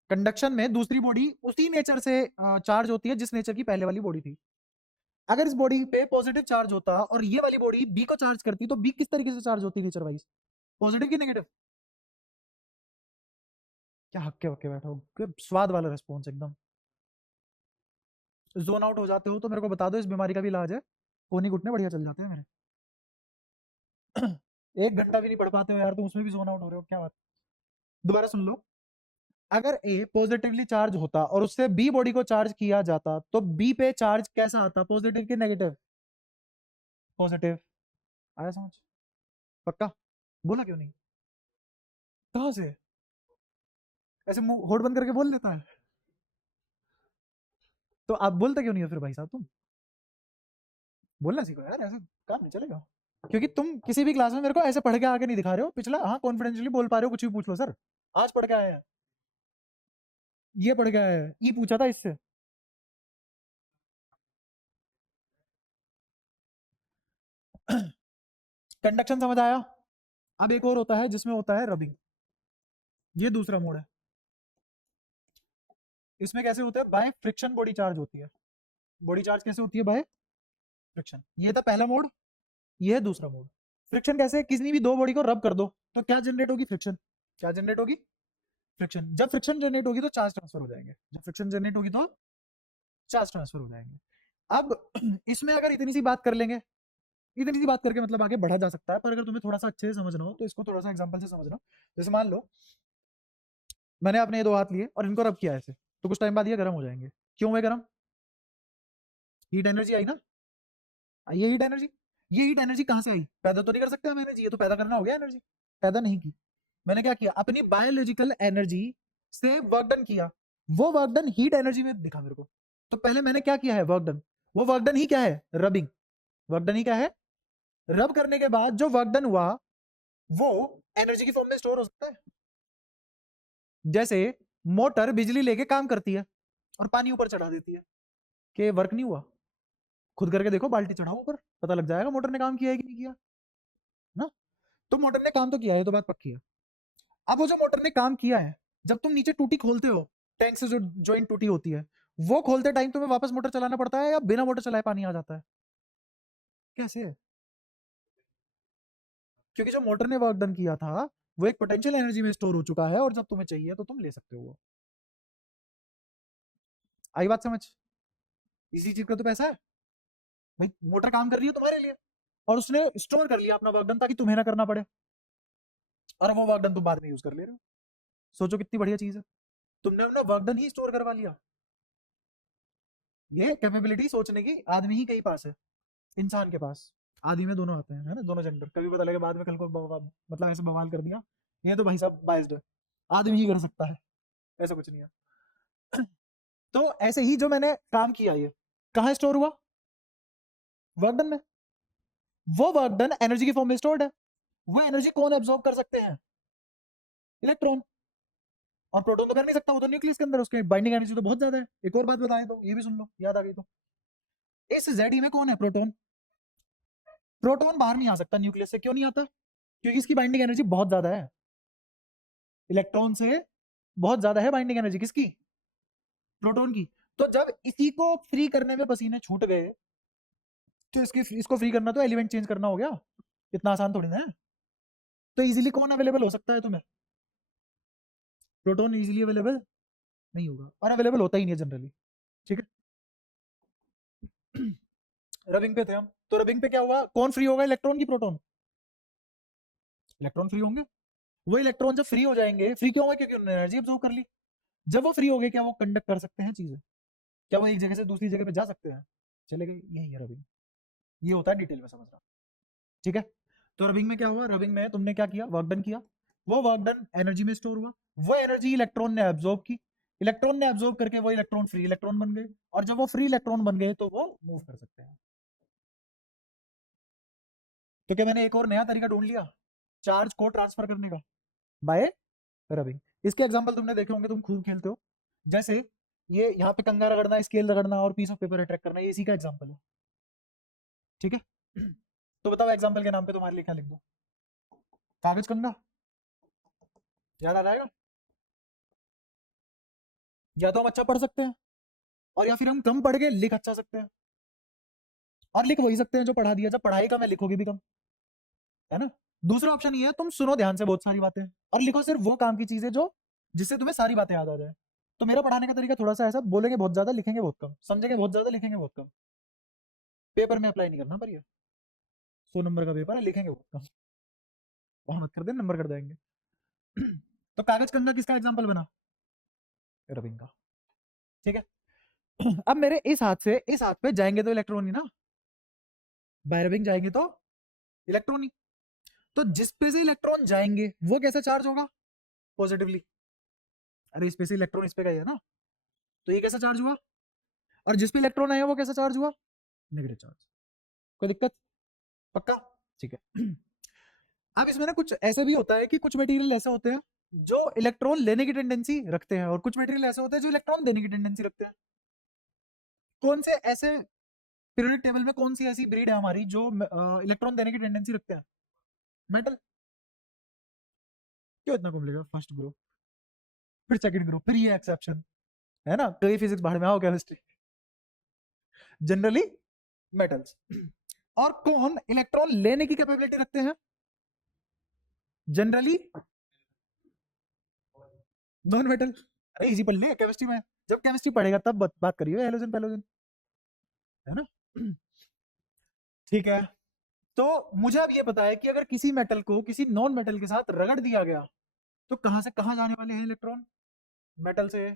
कंडक्शन में दूसरी बॉडी उसी नेचर से चार्ज होती है जिस नेचर की पहले वाली बॉडी थी। अगर इस बॉडी पे पॉजिटिव चार्ज होता और ये वाली बॉडी बी को चार्ज करती तो बी किस तरीके से चार्ज होती नेचर वाइज, पॉजिटिव की नेगेटिव? क्या हक्के वक्के बैठो, स्वाद वाला रिस्पॉन्स एकदम। जोन आउट हो जाते हो तो मेरे को बता दो, इस बीमारी का भी इलाज है, कोनी घुटने बढ़िया चल जाते हैं मेरे। 1 घंटा भी नहीं पढ़ पाते हो यार तुम, उसमें भी जोन आउट हो रहे हो, क्या बात? दोबारा सुन लो। अगर ए पॉजिटिवली चार्ज होता और उससे बी बॉडी को चार्ज किया जाता तो बी पे चार्ज कैसा आता, पॉजिटिव की नेगेटिव? पॉजिटिव। आया समझ? पक्का? बोला क्यों नहीं? कहां से ऐसे मुंह होड़ बंद करके बोल लेता है? तो आप बोलते क्यों नहीं हो फिर भाई साहब तुम? बोलना सीखो यार, ऐसे काम नहीं चलेगा। क्योंकि तुम किसी भी क्लास में मेरे को ऐसे पढ़ के आके नहीं दिखा रहे हो, पिछला हाँ कॉन्फिडेंशियली बोल पा रहे हो, कुछ भी पूछ लो सर। आज पढ़ के आया है, ये पढ़ के आया है, ये पूछा था इससे। कंडक्शन समझ आया? अब एक और होता है जिसमें होता है रबिंग, ये दूसरा मोड है। इसमें कैसे होता है, बाय फ्रिक्शन बॉडी चार्ज होती है। बॉडी चार्ज कैसे होती है, बाय फ्रिक्शन। ये था पहला मोड, ये है दूसरा मोड। फ्रिक्शन कैसे, किसी भी दो बॉडी को रब कर दो तो क्या जनरेट होगी, फ्रिक्शन। क्या जनरेट होगी, फ्रिक्शन। जब फ्रिक्शन जनरेट होगी तो चार्ज ट्रांसफर हो जाएंगे, जब फ्रिक्शन जनरेट होगी तो चार्ज ट्रांसफर हो जाएंगे। अब इसमें अगर इतनी सी बात कर लेंगे, इतनी सी बात करके मतलब आगे बढ़ा जा सकता है, पर अगर तुम्हें थोड़ा सा अच्छे से समझना हो तो इसको थोड़ा सा एग्जांपल से समझना। जैसे मान लो मैंने अपने ये 2 हाथ लिए और इनको रब किया ऐसे, तो कुछ टाइम बाद ये गर्म हो जाएंगे। क्यों हुए गर्म? हीट एनर्जी आई ना, ये हीट एनर्जी, ये हीट एनर्जी कहाँ से आई? पैदा तो नहीं कर सकते हम एनर्जी, ये तो पैदा करना हो गया एनर्जी। पैदा नहीं की, मैंने क्या किया, अपनी बायोलॉजिकल एनर्जी से वर्क डन किया। वो वर्क डन हीट एनर्जी में दिखा मेरे को। तो पहले मैंने क्या किया है, वर्क डन। वो वर्क डन ही क्या है, रबिंग। वर्क डन ही क्या है, रब करने के बाद जो वर्क डन हुआ वो एनर्जी की फॉर्म में स्टोर हो सकता है। जैसे मोटर बिजली लेके काम करती है और पानी ऊपर चढ़ा देती है, कि वर्क नहीं हुआ? खुद करके देखो, बाल्टी चढ़ाओ ऊपर, पता लग जाएगा मोटर ने काम किया है कि नहीं किया ना। तो मोटर ने काम तो किया है, तो बात पक्की है। अब वो जो मोटर ने काम किया है, जब तुम नीचे टूटी खोलते हो, टैंक से जो जॉइंट टूटी होती है, वो खोलते टाइम तुम्हें वापस मोटर चलाना पड़ता है या बिना मोटर चलाए पानी आ जाता है? कैसे है? क्योंकि जो मोटर ने वर्क डन किया था वो एक पोटेंशियल एनर्जी में स्टोर हो चुका है और जब तुम्हें चाहिए तो तुम ले सकते हो वो। आई बात समझ? इसी चीज का तो पैसा है भाई, मोटर काम कर रही है तुम्हारे लिए और उसने स्टोर कर लिया अपना वर्क डन ताकि तुम्हें ना करना पड़े, और वो वर्क डन तुम बाद में यूज कर ले रहे हो। सोचो कितनी बढ़िया चीज है, तुमने अपना वर्क डन ही स्टोर करवा लिया। ये कैपेबिलिटी सोचने की आदमी ही के ही पास है, इंसान के पास। आदमी में दोनों आते हैं, है ना, दोनों जेंडर। कभी पता लगे बाद में कल को मतलब ऐसे बवाल कर दिया, ये तो भाई साहब बाइस्ड है, आदमी ही कर सकता है, ऐसा कुछ नहीं है। तो ऐसे ही जो मैंने काम किया ये कहाँ स्टोर हुआ, वर्क डन में। वो वर्क डन एनर्जी की फॉर्म में स्टोर्ड है। वो एनर्जी कौन एब्जॉर्ब कर सकते हैं, इलेक्ट्रॉन। और प्रोटॉन तो कर नहीं सकता, वो तो न्यूक्लियस के अंदर, उसके बाइंडिंग एनर्जी तो बहुत ज्यादा है। एक और बात बताएं तो ये भी सुन लो, याद आ गई तो, इस जेड में कौन है, प्रोटॉन। प्रोटॉन बाहर नहीं आ सकता न्यूक्लियस से, क्यों नहीं आता, क्योंकि इसकी बाइंडिंग एनर्जी बहुत ज्यादा है, इलेक्ट्रॉन से बहुत ज्यादा है बाइंडिंग एनर्जी किसकी, प्रोटॉन की। तो जब इसी को फ्री करने में पसीने छूट गए, तो इसको फ्री करना तो एलिमेंट चेंज करना हो गया, इतना आसान थोड़ी ना है। तो इजीली कौन अवेलेबल हो सकता है तुम्हें, प्रोटॉन इजीली अवेलेबल नहीं होगा, और अवेलेबल होता ही नहीं है जनरली। ठीक है। रबिंग पे थे हम, तो रबिंग पे क्या हुआ, कौन फ्री होगा, इलेक्ट्रॉन की प्रोटॉन, इलेक्ट्रॉन फ्री होंगे। वो इलेक्ट्रॉन जब फ्री हो जाएंगे, फ्री क्यों होंगे, क्योंकि उन्होंने एनर्जी अब्सॉर्ब कर ली। जब वो फ्री हो गए, क्या वो कंडक्ट कर सकते हैं चीजें, क्या वो एक जगह से दूसरी जगह पे जा सकते हैं, चले गए, यही है रबिंग। ये होता है डिटेल में समझना। ठीक है। तो रबिंग में क्या हुआ, रबिंग में तुमने क्या किया, वर्क डन किया, वो वर्क डन एनर्जी में स्टोर हुआ, वो एनर्जी इलेक्ट्रॉन ने एब्जॉर्ब की, इलेक्ट्रॉन ने एब्जॉर्ब करके वो इलेक्ट्रॉन फ्री इलेक्ट्रॉन बन गए, और जब वो फ्री इलेक्ट्रॉन बन गए तो वो मूव कर सकते हैं। तो क्या मैंने एक और नया तरीका ढूंढ लिया चार्ज को ट्रांसफर करने का, बाय रबिंग। इसके एग्जांपल तुमने देखे होंगे, तुम खूब खेलते हो, जैसे ये यहाँ पे कंगा रगड़ना, स्केल रगड़ना और पीस ऑफ पेपर अट्रैक्ट करना, ये इसी का एग्जांपल है। ठीक है। तो बताओ एग्जांपल के नाम पे तुम्हारे लिए क्या लिख दो, कागज कंगा, याद आ जाएगा। या तो हम अच्छा पढ़ सकते हैं, और या फिर हम कम पढ़ के लिख अच्छा सकते हैं, और लिख वही सकते हैं जो पढ़ा दिया, जब पढ़ाई कम है लिखोगे भी कम, है ना। दूसरा ऑप्शन ये है, तुम सुनो ध्यान से बहुत सारी बातें और लिखो सिर्फ वो काम की चीजें जो, जिससे तुम्हें सारी बातें याद आ जाए। तो मेरा पढ़ाने का तरीका थोड़ा सा ऐसा, बोलेंगे बहुत ज्यादा, लिखेंगे बहुत कम, समझेंगे बहुत ज्यादा, लिखेंगे बहुत कम। पेपर में अप्लाई नहीं करना पर ये 100 नंबर का पेपर है, लिखेंगे बहुत कम, वहां मत कर दे, नंबर कर देंगे। तो कागज कंगा किसका एग्जाम्पल बना, रबिंग का। ठीक है। अब मेरे इस हाथ से इस हाथ पे जाएंगे तो इलेक्ट्रॉन ही ना, बाय रबिंग जाएंगे तो इलेक्ट्रॉन ही। तो जिस पे से इलेक्ट्रॉन जाएंगे वो कैसे चार्ज होगा, पॉजिटिवली। अरे इस पे से इलेक्ट्रॉन इस पे गए है ना, तो ये कैसा चार्ज हुआ, और जिस पे इलेक्ट्रॉन आया वो कैसा चार्ज हुआ, नेगेटिव चार्ज। कोई दिक्कत, पक्का। ठीक है। अब इसमें ना कुछ ऐसे भी होता है कि कुछ मटेरियल ऐसे होते हैं जो इलेक्ट्रॉन लेने की टेंडेंसी रखते हैं, और कुछ मटेरियल ऐसे होते हैं जो इलेक्ट्रॉन देने की टेंडेंसी रखते हैं। कौन से ऐसे पीरियोडिक टेबल में कौन सी ऐसी ब्रीड है हमारी जो इलेक्ट्रॉन देने की टेंडेंसी रखते हैं, मेटल। क्यों इतना कॉम्प्लिकेटेड, फर्स्ट ग्रुप, फिर सेकंड ग्रुप, फिर ये एक्सेप्शन, है ना, कई फिजिक्स बाहर में आओ, केमिस्ट्री, जनरली मेटल्स। और कौन इलेक्ट्रॉन लेने की कैपेबिलिटी रखते हैं, जनरली नॉन मेटल। अरे इजी पढ़ ले केमिस्ट्री में, जब केमिस्ट्री पढ़ेगा तब बात करिए हेलोजन पैलोजन, है ना। ठीक है। तो मुझे अब ये पता है कि अगर किसी मेटल को किसी नॉन मेटल के साथ रगड़ दिया गया, तो कहां से कहां जाने वाले हैं इलेक्ट्रॉन, मेटल से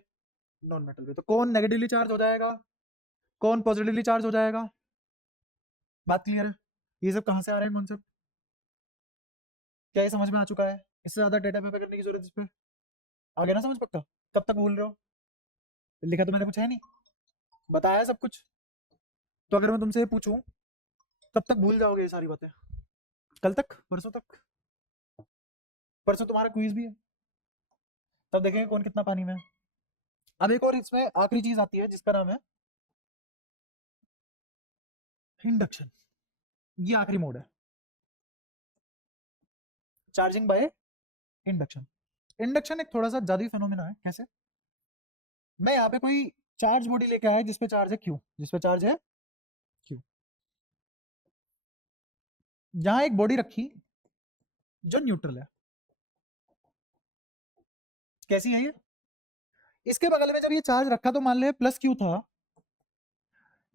नॉन मेटल पे। तो कौन नेगेटिवली चार्ज हो जाएगा, कौन पॉजिटिवली चार्ज हो जाएगा, बात क्लियर है। ये सब कहां से आ रहे हैं कॉन्सेप्ट, क्या ये समझ में आ चुका है, इससे ज्यादा डेटा पेपर करने की जरूरत इस पे, आ गया ना समझ पक्का। कब तक भूल रहे हो, लिखा तो मैंने कुछ है नहीं, बताया सब कुछ। तो अगर मैं तुमसे ये पूछूं, कब तक भूल जाओगे ये सारी बातें, कल तक, परसों तक। परसों तुम्हारा क्विज भी है, तब देखेंगे कौन कितना पानी में है। अब एक और इसमें आखिरी चीज आती है जिसका नाम है इंडक्शन। ये आखिरी मोड है, चार्जिंग बाय इंडक्शन। इंडक्शन एक थोड़ा सा जादुई फेनोमेना है। कैसे, मैं यहाँ पे कोई चार्ज बॉडी लेके आया जिसपे चार्ज है क्यू, जिसपे चार्ज है क्यू, यहां एक बॉडी रखी जो न्यूट्रल है। कैसी है ये, इसके बगल में जब ये चार्ज रखा तो मान ले प्लस क्यू था,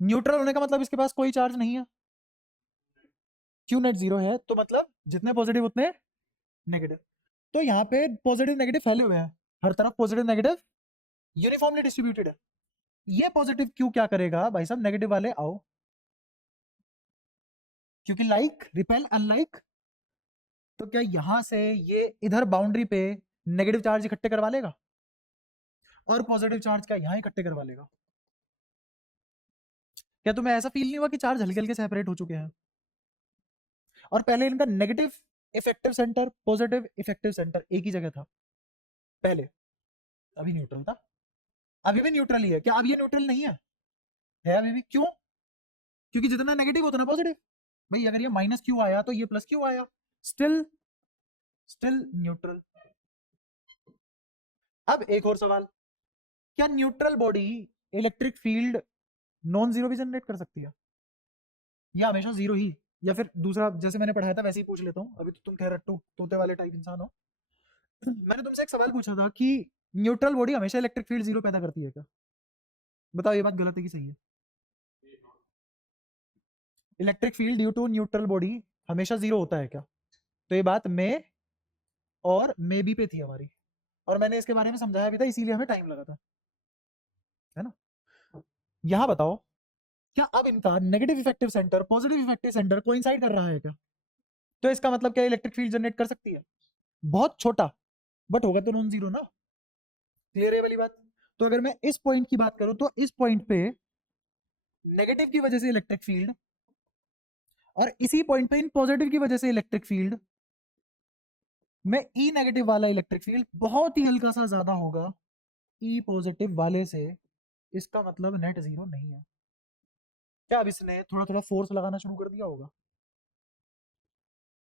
न्यूट्रल होने का मतलब इसके पास कोई चार्ज नहीं है, क्यू नेट जीरो है, तो मतलब जितने पॉजिटिव उतने नेगेटिव। तो यहाँ पे पॉजिटिव नेगेटिव फैले हुए हैं, हर तरफ पॉजिटिव नेगेटिव यूनिफॉर्मली डिस्ट्रीब्यूटेड है। ये पॉजिटिव क्यू क्या करेगा भाई साहब, नेगेटिव वाले आओ, क्योंकि लाइक रिपेल अनलाइक, तो क्या यहां से ये इधर बाउंड्री पे नेगेटिव चार्ज इकट्ठे करवा लेगा, और पॉजिटिव चार्ज का यहाँ इकट्ठे करवा लेगा। क्या तुम्हें ऐसा फील नहीं हुआ कि चार्ज हल्के हल्के सेपरेट हो चुके हैं? और पहले इनका negative effective centre, positive effective centre एक ही जगह था पहले, अभी न्यूट्रल था। अभी भी न्यूट्रल ही है क्या? अब ये न्यूट्रल नहीं है अभी भी। क्यों? क्योंकि जितना नेगेटिव उतना पॉजिटिव। भाई अगर ये माइनस क्यू आया तो ये प्लस क्यू आया, स्टिल न्यूट्रल। अब एक और सवाल, क्या neutral body electric field non zero भी जनरेट कर सकती है, या हमेशा जीरो ही? या फिर दूसरा जैसे मैंने पढ़ाया था वैसे ही पूछ लेता हूँ, अभी तो तुम कह रहे तोते वाले टाइप इंसान हो। मैंने तुमसे एक सवाल पूछा था कि न्यूट्रल बॉडी हमेशा इलेक्ट्रिक फील्ड जीरो पैदा करती है क्या? बताओ ये बात गलत है कि सही है? Electric field due to neutral body हमेशा जीरो होता है क्या? तो ये बात मे और मे बी पे थी हमारी, और मैंने इसके बारे में समझाया भी था, इसीलिए हमें टाइम लगा था, है ना? यहां बताओ, क्या अब इनका negative effective centre positive effective centre coincide कर रहा है क्या? तो इसका मतलब क्या इलेक्ट्रिक फील्ड जनरेट कर सकती है? बहुत छोटा, बट होगा तो नॉन जीरो ना। क्लियर है वाली बात? तो अगर मैं इस पॉइंट की बात करूं तो इस पॉइंट पे नेगेटिव की वजह से इलेक्ट्रिक फील्ड, और इसी पॉइंट पे इन पॉजिटिव की वजह से इलेक्ट्रिक फील्ड में ई नेगेटिव वाला इलेक्ट्रिक फील्ड बहुत ही हल्का सा ज्यादा होगा ई पॉजिटिव वाले से। इसका मतलब नेट जीरो नहीं है। क्या अब इसने थोड़ा थोड़ा फोर्स लगाना शुरू कर दिया होगा?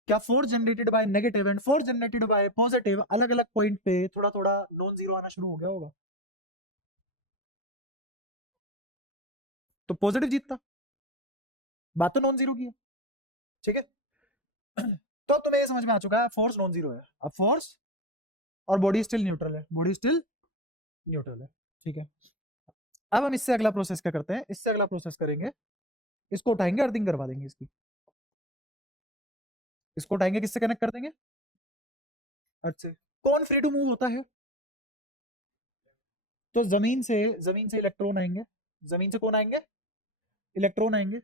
क्या force generated by negative and force generated by positive अलग अलग पॉइंट पे थोड़ा थोड़ा नॉन जीरो आना शुरू हो गया होगा? तो पॉजिटिव जीतता, बात तो नॉन जीरो की है। ठीक है। तो अब तुम्हें ये समझ में आ चुका है फोर्स नॉन जीरो है। अब फोर्स और बॉडी स्टिल न्यूट्रल है, बॉडी स्टिल न्यूट्रल है। ठीक है। अब हम इससे अगला प्रोसेस क्या करते हैं, इससे अगला प्रोसेस करेंगे, इसको उठाएंगे, अर्थिंग करवा देंगे इसकी। इसको उठाएंगे, किससे कनेक्ट कर देंगे? अर्थ से। कौन फ्री टू मूव होता है? तो जमीन से इलेक्ट्रॉन आएंगे। जमीन से कौन आएंगे? इलेक्ट्रॉन आएंगे।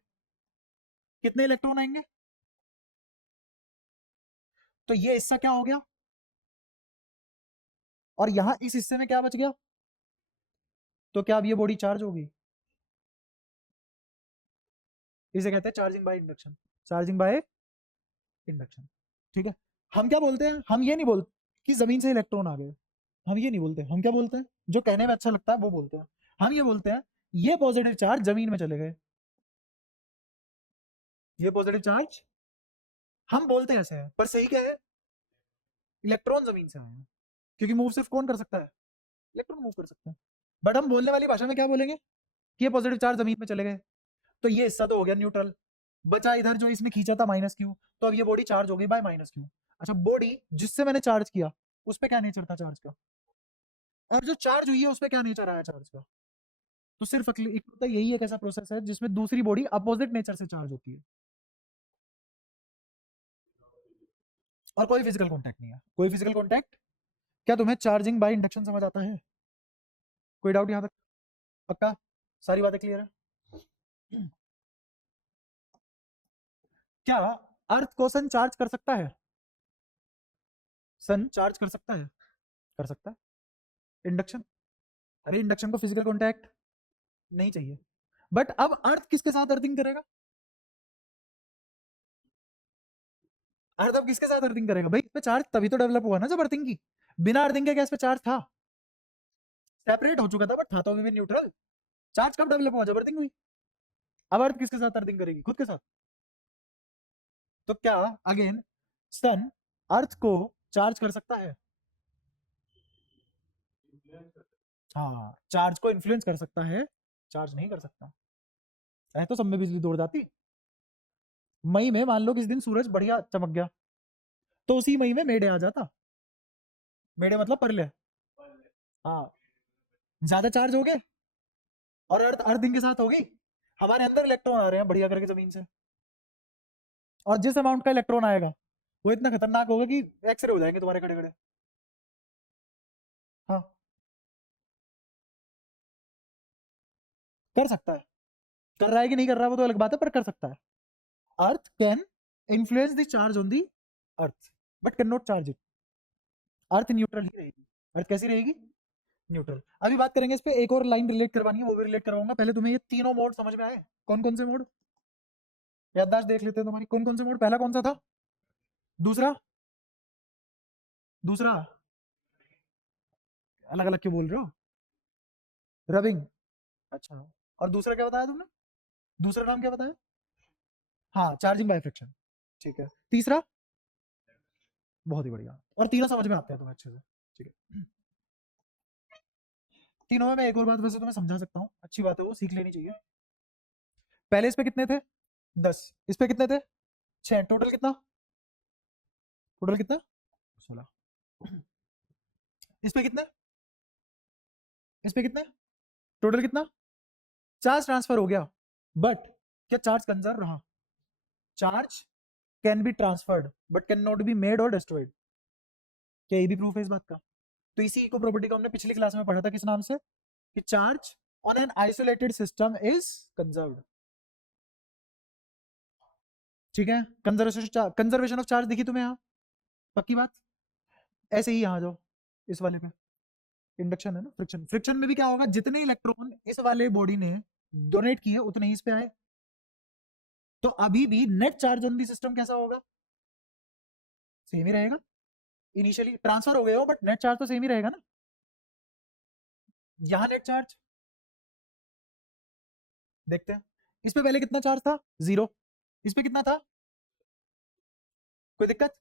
कितने इलेक्ट्रॉन आएंगे? तो ये हिस्सा क्या हो गया, और यहां इस हिस्से में क्या बच गया? तो क्या अब ये बॉडी चार्ज होगी? इसे कहते हैं charging by induction. Charging by induction. ठीक है। हम क्या बोलते हैं, हम ये नहीं बोलते कि जमीन से इलेक्ट्रॉन आ गए, हम ये नहीं बोलते। हम क्या बोलते हैं, जो कहने में अच्छा लगता है वो बोलते हैं। हम ये बोलते हैं ये पॉजिटिव चार्ज जमीन में चले गए, ये पॉजिटिव चार्ज। हम बोलते हैं ऐसे हैं, पर सही क्या है? इलेक्ट्रॉन जमीन से आए हैं, क्योंकि मूव सिर्फ कौन कर सकता है? इलेक्ट्रॉन मूव कर सकता है। बट हम बोलने वाली भाषा में क्या बोलेंगे कि ये पॉजिटिव चार्ज जमीन में चले गए। तो ये हिस्सा तो हो गया न्यूट्रल, बचा इधर जो इसने खींचा था माइनस क्यू, तो अब ये बॉडी चार्ज हो गई बाय माइनस क्यू। अच्छा, बॉडी जिससे मैंने चार्ज किया उस पे क्या नेचर था चार्ज का, और जो चार्ज हुई है उस पे क्या नेचर आया चार्ज का? तो सिर्फ यही एक ऐसा प्रोसेस है जिसमें दूसरी बॉडी अपोजिट नेचर से चार्ज होती है, और कोई फिजिकल कॉन्टैक्ट नहीं है, कोई फिजिकल कॉन्टैक्ट। क्या तुम्हें चार्जिंग बाय इंडक्शन समझ आता है? कोई डाउट यहां तक? पक्का? सारी बातें क्लियर है? क्या अर्थ को सन चार्ज कर सकता है? सन चार्ज कर सकता है? कर सकता है। इंडक्शन? अरे इंडक्शन को फिजिकल कॉन्टैक्ट नहीं चाहिए। बट अब अर्थ किसके साथ अर्थिंग करेगा? अर्थ अब किसके साथ अर्थिंग करेगा? भाई इस पे चार्ज तभी तो डेवलप हुआ ना जब अर्थिंग की। बिना अर्थिंग के क्या इस पे चार्ज था? सेपरेट हो चुका था, बट था तो अभी भी न्यूट्रल। चार्ज कब डेवलप हुआ? जब अर्थिंग हुई। अब अर्थ किसके साथ अर्थिंग करेगी? खुद के साथ। तो क्या अगेन सन अर्थ को चार्ज कर सकता है? हाँ, चार्ज को इन्फ्लुएंस कर सकता है, चार्ज नहीं कर सकता। ऐ तो सब में बिजली दौड़ जाती। मई में मान लो किस दिन सूरज बढ़िया चमक गया, तो उसी मई में मेडे आ जाता। मेडे मतलब परले। हाँ, ज्यादा चार्ज हो गए और अर्थ अर्थिंग के साथ हो गई। हमारे अंदर इलेक्ट्रॉन आ रहे हैं बढ़िया करके जमीन से, और जिस अमाउंट का इलेक्ट्रॉन आएगा वो इतना खतरनाक होगा कि एक्सरे हो जाएंगे तुम्हारे खड़े खड़े। हाँ, कर सकता है। कर रहा है कि नहीं कर रहा है वो तो अलग बात है, पर कर सकता है। Earth can influence the charge on the earth, but can not charge it. Earth neutral ही रहेगी। अर्थ कैसी रहेगी? न्यूट्रल। अभी बात करेंगे इस पे, एक और लाइन रिलेट करवानी है, वो भी रिलेट करवाऊंगा। पहले तुम्हें ये तीनों मोड समझ में आए? कौन कौन से मोड याददाश्त देख लेते हैं तुम्हारी, कौन कौन से मोड? पहला कौन सा था? दूसरा? दूसरा अलग अलग क्यों बोल रहे हो? रबिंग, अच्छा। और दूसरा क्या बताया तुमने? दूसरा नाम क्या बताया? हाँ, चार्जिंग बाय फ्रिक्शन, ठीक है। तीसरा? बहुत ही बढ़िया, और तीनों समझ में आते हैं तुम्हें अच्छे से, ठीक है। तीनों में मैं एक और बात वैसे तुम्हें समझा सकता हूँ, अच्छी बात है, वो सीख लेनी चाहिए। पहले इस पे कितने थे? 10। इस पे कितने थे? 6। टोटल कितना? टोटल कितना? 16। इस पे कितने? इस पे कितने? टोटल कितना? चार्ज ट्रांसफर हो गया, बट क्या चार्ज कंजर्व रहा? Charge can be transferred but can not be made और डिस्ट्रॉयड। क्या ये भी प्रूफ है इस बात का? तो इसी को प्रॉपर्टी को हमने पिछली क्लास में पढ़ा था, किस नाम से? कि charge on an isolated system is conserved, ठीक है। कंजर्वेशन ऑफ चार्ज दिखी तुम्हें यहाँ? पक्की बात। ऐसे ही यहाँ जाओ इस वाले पे, इंडक्शन है ना, फ्रिक्शन। फ्रिक्शन में भी क्या होगा, जितने इलेक्ट्रॉन इस वाले बॉडी ने डोनेट किए उतने ही इस पे आए, तो अभी भी net charge on the system कैसा होगा? सेम ही रहेगा। इनिशियली ट्रांसफर हो गए हो बट नेट चार्ज तो सेम ही रहेगा ना। यहां नेट चार्ज देखते हैं, इस पे पहले कितना चार्ज था? 0। इस पे कितना था? कोई दिक्कत?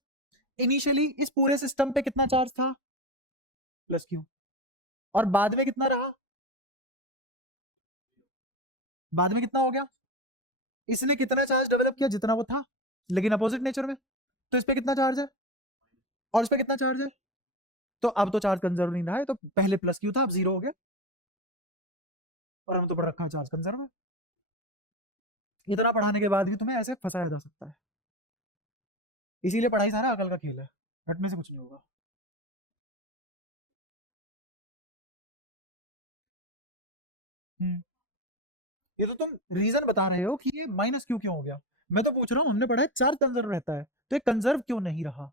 इनिशियली इस पूरे सिस्टम पे कितना चार्ज था? Plus Q. और बाद में कितना रहा? बाद में कितना हो गया? इसने कितना चार्ज डेवलप किया? जितना वो था, लेकिन अपोजिट नेचर में। तो इस पे कितना चार्ज है और इस पे कितना चार्ज है? तो अब तो चार्ज कंजर्व नहीं रहा है, तो पहले प्लस क्यू था, अब 0 हो गया, और हम तो पढ़ रखा है चार्ज कंजर्व है। इतना पढ़ाने के बाद भी तुम्हें ऐसे फंसाया जा सकता है, इसीलिए पढ़ाई सारा अकल का खेल है, रटने से कुछ नहीं होगा। हम्म, ये तो तुम रीजन बता रहे हो कि ये माइनस क्यू क्यों हो गया। मैं तो पूछ रहा हूँ, हमने पढ़ा है चार्ज कंजर्व रहता है, तो ये कंजर्व क्यों नहीं रहा?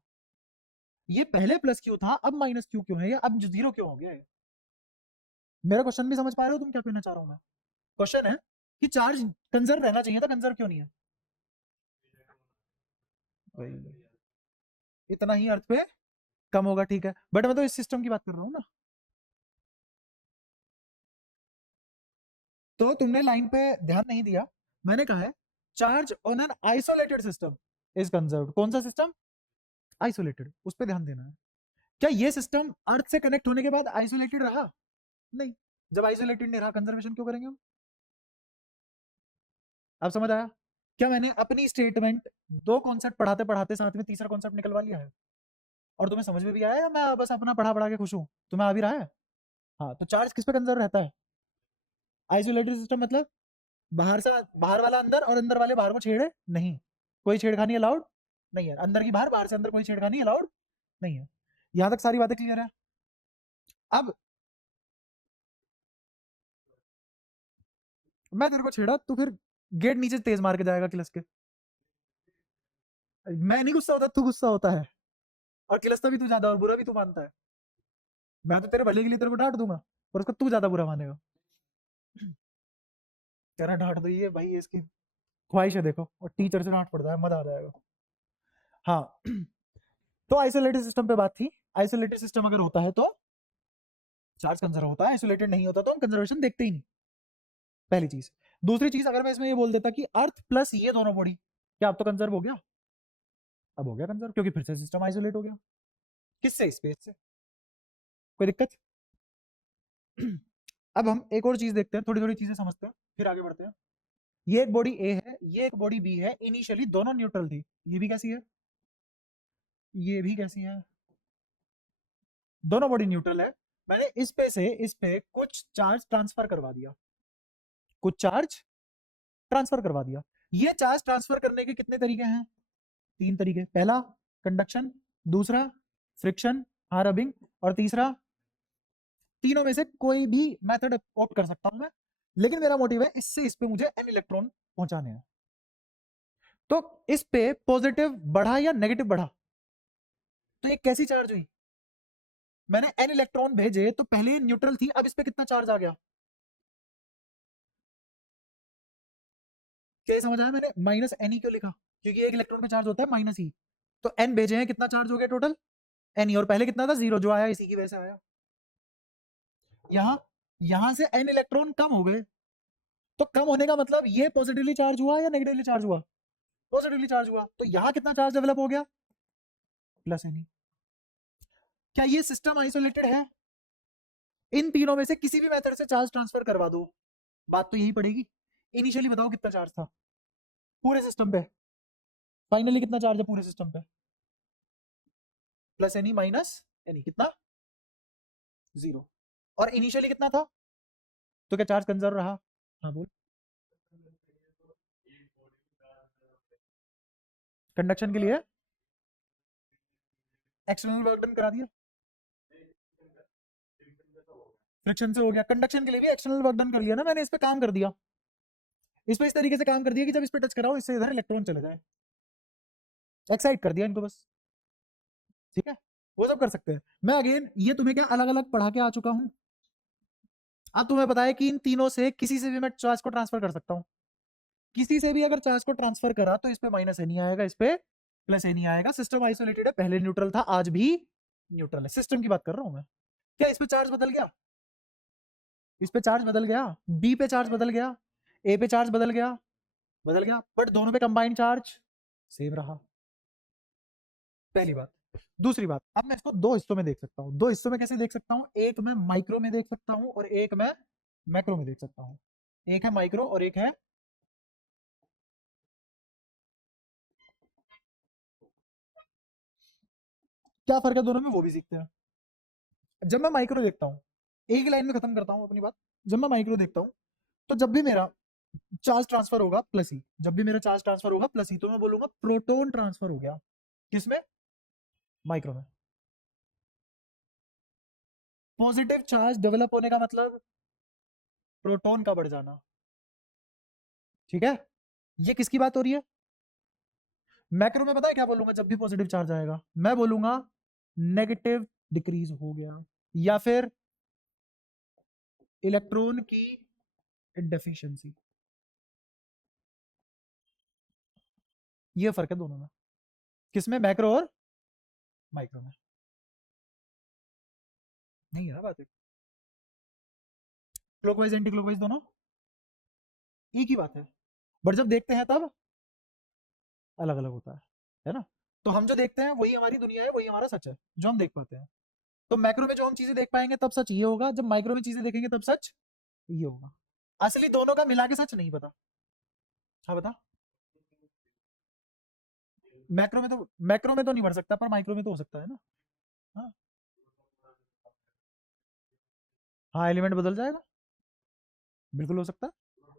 ये पहले प्लस क्यू था, अब माइनस क्यू क्यों है, या अब 0 क्यों हो गया है? मेरा क्वेश्चन भी समझ पा रहे हो तुम क्या कहना चाह रहा हूँ मैं? क्वेश्चन है कि चार्ज कंजर्व रहना चाहिए था, कंजर्व क्यों नहीं है? वही, इतना ही अर्थ पे कम होगा, ठीक है, बट मैं तो इस सिस्टम की बात कर रहा हूँ ना। तो तुमने लाइन पे ध्यान नहीं दिया, मैंने कहा है charge on an isolated system is conserved. कौन सा सिस्टम? आइसोलेटेड, उस पर ध्यान देना है। क्या ये सिस्टम अर्थ से कनेक्ट होने के बाद आइसोलेटेड रहा? नहीं। जब आइसोलेटेड नहीं रहा, कंजर्वेशन क्यों करेंगे हम? अब समझ आया? क्या मैंने अपनी स्टेटमेंट दो कॉन्सेप्ट पढ़ाते पढ़ाते साथ में तीसरा कॉन्सेप्ट निकलवा लिया है, और तुम्हें समझ में भी आया, या मैं बस अपना पढ़ा पढ़ा के खुश हूँ? तुम्हें आ भी रहा है? हाँ, तो चार्ज किस पे कंजर्व रहता है? आइसोलेटेड सिस्टम मतलब बाहर से, बाहर वाला अंदर और अंदर वाले बाहर को छेड़े नहीं, कोई छेड़खानी अलाउड नहीं है। अंदर की बाहर, बाहर से अंदर कोई छेड़खानी अलाउड नहीं है। यहां तक सारी बातें क्लियर है? अब मैं तेरे को छेड़ा, तो फिर गेट नीचे तेज मार के जाएगा किलस के। मैं नहीं गुस्सा होता, तू गुस्सा होता है, और किलसता भी तू ज्यादा, और बुरा भी तू मानता है। मैं तो तेरे भले के लिए तेरे को डांट दूंगा, पर उसको तू ज्यादा बुरा मानेगा। तेरा डांट दो, ये भाई इसकी ख्वाहिश है, देखो, और टीचर से डांट पड़ता है, मजा आ जाएगा। हाँ। तो आइसोलेटेड सिस्टम पे बात थी। आइसोलेटेड सिस्टम अगर होता है तो चार्ज कंजर्व होता है, आइसोलेटेड नहीं होता तो हम कंजर्वेशन देखते ही नहीं, पहली चीज। दूसरी चीज, अगर मैं इसमें ये बोल देता कि अर्थ प्लस ये दोनों बॉडी, क्या अब तो कंजर्व हो गया? अब हो गया कंजर्व, क्योंकि फिर से सिस्टम आइसोलेट हो गया। किससे? स्पेस से। कोई दिक्कत? अब हम एक और चीज देखते हैं, थोड़ी थोड़ी चीजें समझते हैं, फिर आगे बढ़ते हैं। ये एक बॉडी ए है, ये एक बॉडी बी है, इनिशियली दोनों न्यूट्रल थी। ये भी कैसी है? ये भी कैसी है? दोनों बॉडी न्यूट्रल है। मैंने इस पे से इस पे कुछ चार्ज ट्रांसफर करवा दिया, कुछ चार्ज ट्रांसफर करवा दिया। ये चार्ज ट्रांसफर करने के कितने तरीके हैं? 3 तरीके। पहला कंडक्शन, दूसरा फ्रिक्शन, हाँ रबिंग, और तीसरा, तीनों में से कोई भी मेथड ऑप्ट कर सकता हूं मैं, लेकिन मेरा मोटिव है इससे इस पे मुझे एन इलेक्ट्रॉन पहुंचाने हैं। तो इस पे पॉजिटिव बढ़ा या नेगेटिव बढ़ा, तो ये कैसी चार्ज हुई? मैंने n इलेक्ट्रॉन भेजे तो पहले न्यूट्रल थी, अब इस पे कितना चार्ज आ गया? क्या समझ आया? मैंने माइनस एन क्यों लिखा? क्योंकि एक इलेक्ट्रॉन पे चार्ज होता है माइनस ई। तो n भेजे हैं, कितना चार्ज हो गया टोटल? n, और पहले कितना था? 0, जो आया इसी की वजह से आया। यहां से n इलेक्ट्रॉन कम हो गए, तो कम होने का मतलब ये पॉजिटिवली चार्ज हुआ या नेगेटिवली चार्ज हुआ? पॉजिटिवली चार्ज हुआ। तो यहां कितना चार्ज डेवलप हो गया? Plus N. क्या ये सिस्टम आइसोलेटेड है? इन तीनों में से किसी भी मेथड से चार्ज ट्रांसफर करवा दो, बात तो यही पड़ेगी। इनिशियली बताओ कितना चार्ज था पूरे सिस्टम पे, फाइनली कितना चार्ज है पूरे सिस्टम पे? प्लस एनी माइनस एनी, कितना? 0। और इनिशियली कितना था? तो क्या चार्ज कंजर्व रहा? हाँ बोल। कंडक्शन के लिए एक्सटर्नल वर्क डन करा दिया, फ्रिक्शन से हो गया। कंडक्शन के लिए भी एक्सटर्नल वर्क डन कर लिया ना मैंने, इस पे काम कर दिया, इस पे इस तरीके से काम कर दिया कि जब इस पे टच कराओ इससे इधर इलेक्ट्रॉन चले जाए, एक्साइट कर दिया इनको बस। ठीक है, वो सब कर सकते हैं। मैं अगेन ये तुम्हें क्या अलग अलग पढ़ा के आ चुका हूं। अब तुम्हें पता है कि इन तीनों से किसी से भी मैं चार्ज को ट्रांसफर कर सकता हूं। किसी से भी अगर चार्ज को ट्रांसफर करा तो इस पे माइनस ए नहीं आएगा, इस पे प्लस ए नहीं आएगा। सिस्टम आइसोलेटेड है, पहले न्यूट्रल था आज भी न्यूट्रल है। सिस्टम की बात कर रहा हूं मैं। क्या इस पे चार्ज बदल गया? इस पे चार्ज बदल गया, बी पे चार्ज बदल गया, ए पे चार्ज बदल गया, बदल गया, बट दोनों पे कंबाइंड चार्ज सेम रहा। पहली बात। दूसरी बात, अब मैं इसको दो हिस्सों में देख सकता हूं। दो हिस्सों में कैसे देख सकता हूं? एक मैं माइक्रो में देख सकता हूं और एक मैं मैक्रो में देख सकता हूं। एक है माइक्रो और एक है, क्या फर्क है दोनों में वो भी सीखते हैं। जब मैं माइक्रो देखता हूं, एक लाइन में खत्म करता हूं अपनी बात। जब मैं माइक्रो देखता हूं तो जब भी मेरा चार्ज ट्रांसफर होगा प्लस ही, जब भी मेरा चार्ज ट्रांसफर होगा प्लस ही, तो मैं बोलूंगा प्रोटोन ट्रांसफर हो गया। किसमें? माइक्रो में। पॉजिटिव चार्ज डेवलप होने का मतलब प्रोटॉन का बढ़ जाना। ठीक है, ये किसकी बात हो रही है? मैक्रो में पता है क्या बोलूंगा जब भी पॉजिटिव चार्ज आएगा? मैं बोलूंगा नेगेटिव डिक्रीज हो गया, या फिर इलेक्ट्रॉन की डेफिशिएंसी। ये फर्क है दोनों में। किसमें? मैक्रो और माइक्रो में। नहीं है ना बात? क्लॉकवाइज एंटी क्लॉकवाइज दोनों एक ही बात है, बट जब देखते हैं तब अलग अलग होता है ना? तो हम जो देखते हैं वही हमारी दुनिया है, वही हमारा सच है जो हम देख पाते हैं। तो मैक्रो में जो हम चीजें देख पाएंगे तब सच ये होगा, जब माइक्रो में चीजें देखेंगे तब सच ये होगा। असली दोनों का मिला के सच नहीं पता। हाँ बता। मैक्रो में तो नहीं बढ़ सकता, पर माइक्रो में तो हो सकता है ना? हाँ, हाँ एलिमेंट बदल जाएगा, बिल्कुल हो सकता है।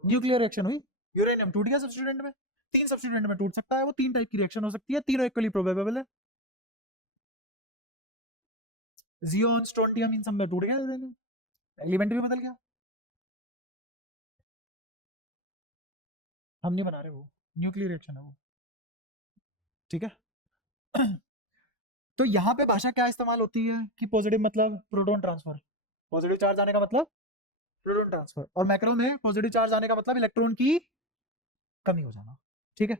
न्यूक्लियर रिएक्शन हुई, यूरेनियम टूट गया सब्स्टिट्यूएंट में। 3 सब्स्टिट्यूएंट में टूट सकता है वो, 3 टाइप की रिएक्शन हो सकती है, तीनों इक्वली प्रोबेबल है। जियोन स्ट्रोंटियम इन सब में टूट गया यूरेनियम, एलिमेंट भी बदल गया। हम नहीं बना रहे, वो न्यूक्लियर रिएक्शन है वो। ठीक है। तो यहाँ पे भाषा क्या इस्तेमाल होती है कि पॉजिटिव मतलब प्रोटॉन ट्रांसफर, पॉजिटिव चार्ज आने का मतलब प्रोटॉन ट्रांसफर, और मैक्रो में पॉजिटिव चार्ज आने का मतलब इलेक्ट्रॉन की कमी हो जाना। ठीक है।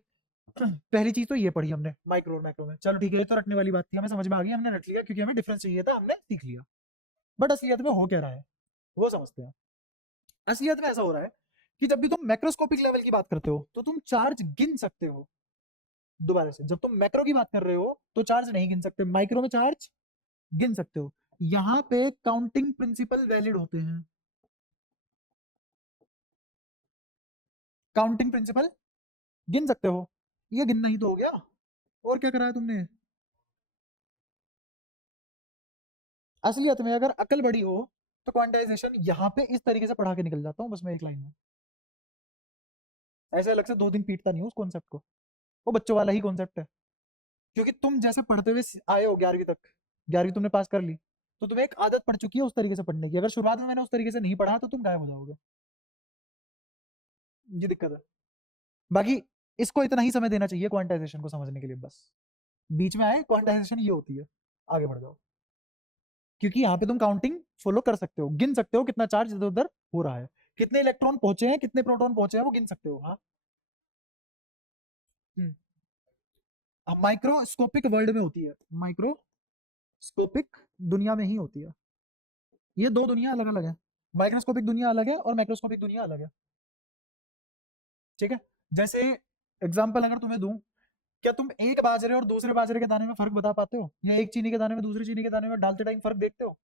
पहली चीज तो ये पढ़ी हमने माइक्रो और मैक्रो में। चलो ठीक है, ये तो रटने वाली बात थी, हमें समझ में आ गई, हमने रट लिया क्योंकि हमें डिफरेंस चाहिए था, हमने सीख लिया। बट असलियत में हो क्या रहा है वो समझते हैं। असलियत में ऐसा हो रहा है कि जब भी तुम मैक्रोस्कोपिक लेवल की बात करते हो तो तुम चार्ज गिन सकते हो। दोबारा से, जब तुम मैक्रो की बात कर रहे हो तो चार्ज नहीं गिन सकते, माइक्रो में चार्ज गिन सकते हो। यहां पे काउंटिंग प्रिंसिपल वैलिड होते हैं। काउंटिंग प्रिंसिपल गिन सकते हो, ये गिनना ही तो हो गया, और क्या करा है तुमने? असलियत में अगर अकल बड़ी हो तो क्वांटाइजेशन यहाँ पे इस तरीके से पढ़ा के निकल जाता हूँ बस मैं एक लाइन में। ऐसे अलग से 2 दिन पीटता नहीं हूँ उस कॉन्सेप्ट को, वो बच्चों वाला ही कॉन्सेप्ट है। क्योंकि तुम जैसे पढ़ते हुए आए हो 11वीं तक, 11वीं तुमने पास कर ली, तो तुम्हें एक आदत पड़ चुकी है उस तरीके से पढ़ने की। अगर शुरुआत में मैंने उस तरीके से नहीं पढ़ा तो तुम गायब हो जाओगे, ये दिक्कत है। बाकी इसको इतना ही समय देना चाहिए क्वांटाइजेशन को समझने के लिए बस। बीच में आए क्वांटाइजेशन ये होती है, आगे बढ़ जाओ। क्योंकि यहाँ पे तुम काउंटिंग फॉलो कर सकते हो, गिन सकते हो कितना चार्ज इधर उधर हो रहा है, कितने इलेक्ट्रॉन पहुंचे हैं, कितने प्रोटॉन पहुंचे हैं, वो गिन सकते हो। हाँ, माइक्रोस्कोपिक वर्ल्ड में होती है, माइक्रोस्कोपिक दुनिया में ही होती है। ये दो दुनिया अलग अलग है, माइक्रोस्कोपिक दुनिया अलग है और मैक्रोस्कोपिक दुनिया अलग है। ठीक है, जैसे एग्जांपल अगर तुम्हें दूं, क्या तुम एक बाजरे और दूसरे बाजरे के दाने में फर्क बता पाते हो, या एक चीनी के दाने में दूसरे चीनी के दाने में डालते टाइम फर्क देखते हो?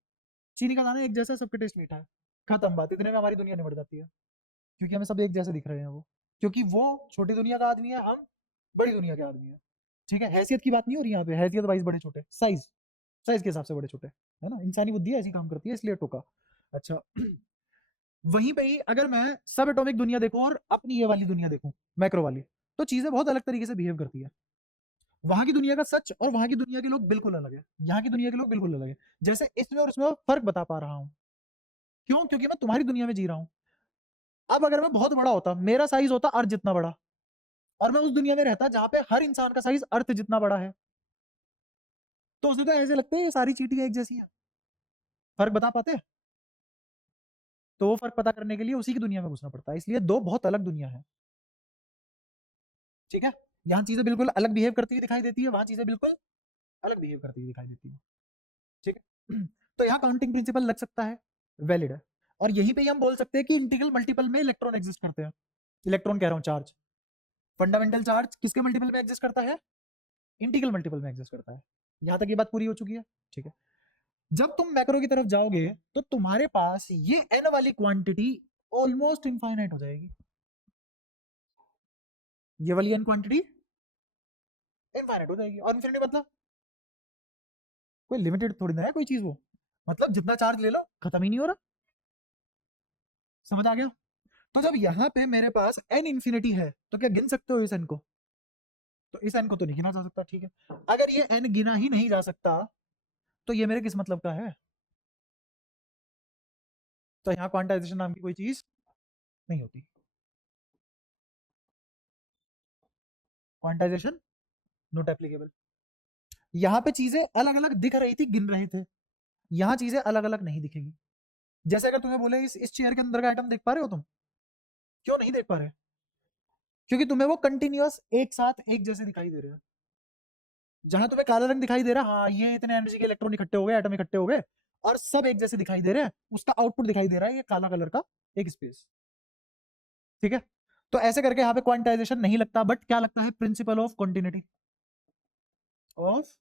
चीनी का दाना एक जैसा, सबके टेस्ट मीठा है, खत्म बात, इतने में हमारी दुनिया निबट जाती है, क्योंकि हमें सब एक जैसे दिख रहे हैं वो, क्योंकि वो छोटी दुनिया का आदमी है, हम बड़ी दुनिया के आदमी है। ठीक है, हैसियत की बात नहीं हो रही यहाँ पे, हैसियत वाइज बड़े छोटे, साइज साइज के हिसाब से बड़े छोटे, है ना, इंसानी बुद्धि ऐसी काम करती है, इसलिए टोका। अच्छा वहीं पे ही अगर मैं सब एटॉमिक दुनिया देखूं और अपनी ये वाली दुनिया देखूं, मैक्रो वाली, तो चीजें बहुत अलग तरीके से बिहेव करती है। वहां की दुनिया का सच और वहां की दुनिया के लोग बिल्कुल अलग है, यहाँ की दुनिया के लोग बिल्कुल अलग है। जैसे इसमें और इसमें फर्क बता पा रहा हूं, क्यों? क्योंकि मैं तुम्हारी दुनिया में जी रहा हूं। अब अगर मैं बहुत बड़ा होता, मेरा साइज होता अर्थ जितना बड़ा, और मैं उस दुनिया में रहता जहां पे हर इंसान का साइज अर्थ जितना बड़ा है, तो उसे तो ऐसे लगता है ये सारी चीटियां एक जैसी हैं। फर्क बता पाते हैं? तो वो फर्क पता करने के लिए उसी की दुनिया में घुसना पड़ता है, इसलिए दो बहुत अलग दुनिया है। ठीक है, यहाँ चीजें बिल्कुल अलग बिहेव करती हुई दिखाई देती है, वहां चीजें बिल्कुल अलग बिहेव करती हुई दिखाई देती है। ठीक है तो यहाँ काउंटिंग प्रिंसिपल लग सकता है, वैलिड है। और यहीं पे ही हम बोल सकते हैं कि इंटीग्रल मल्टीपल में इलेक्ट्रॉन एग्जिस्ट करते हैं, इलेक्ट्रॉन कह रहा हूँ, चार्ज, फंडामेंटल चार्ज किसके मल्टीपल में एग्जिस्ट करता है? इंटीग्रल मल्टीपल में एग्जिस्ट करता है। यहां तक ये बात पूरी हो चुकी है। ठीक है, जब तुम मैक्रो की तरफ जाओगे तो तुम्हारे पास ये एन वाली क्वांटिटी ऑलमोस्ट इनफाइनाइट हो जाएगी, ये वाली एन क्वांटिटी इनफाइनाइट हो जाएगी। और इन्फिनिटी मतलब कोई लिमिटेड थोड़ी ना है कोई चीज, वो मतलब जितना चार्ज ले लो खत्म ही नहीं हो रहा। समझ आ गया? तो जब यहाँ पे मेरे पास एन इन्फिनिटी है, तो क्या गिन सकते हो इस एन को? तो इस एन को तो नहीं गिना जा सकता। ठीक है, अगर ये एन गिना ही नहीं जा सकता, तो ये मेरे किस मतलब का है? तो यहाँ क्वांटाइजेशन नाम की कोई चीज नहीं होती। Quantization not applicable. यहाँ पे चीजें अलग अलग दिख रही थी, गिन रहे थे, यहाँ चीजें अलग अलग नहीं दिखेगी। जैसे अगर तुम्हें बोले इस चेयर के अंदर का आइटम देख पा रहे हो तुम? क्यों नहीं देख पा रहे? क्योंकि तुम्हें वो कंटिन्यूअस एक साथ एक जैसे दिखाई दे रहे हैं। जहां तुम्हें काला रंग दिखाई दे रहा है, हाँ ये इतने एनर्जी के इलेक्ट्रॉन इकट्ठे हो गए, एटम इकट्ठे हो गए, और सब एक जैसे दिखाई दे रहे हैं, उसका आउटपुट दिखाई दे रहा है ये काला कलर का एक स्पेस। ठीक है, तो ऐसे करके यहाँ पे क्वांटाइजेशन नहीं लगता, बट क्या लगता है? Principle of continuity of.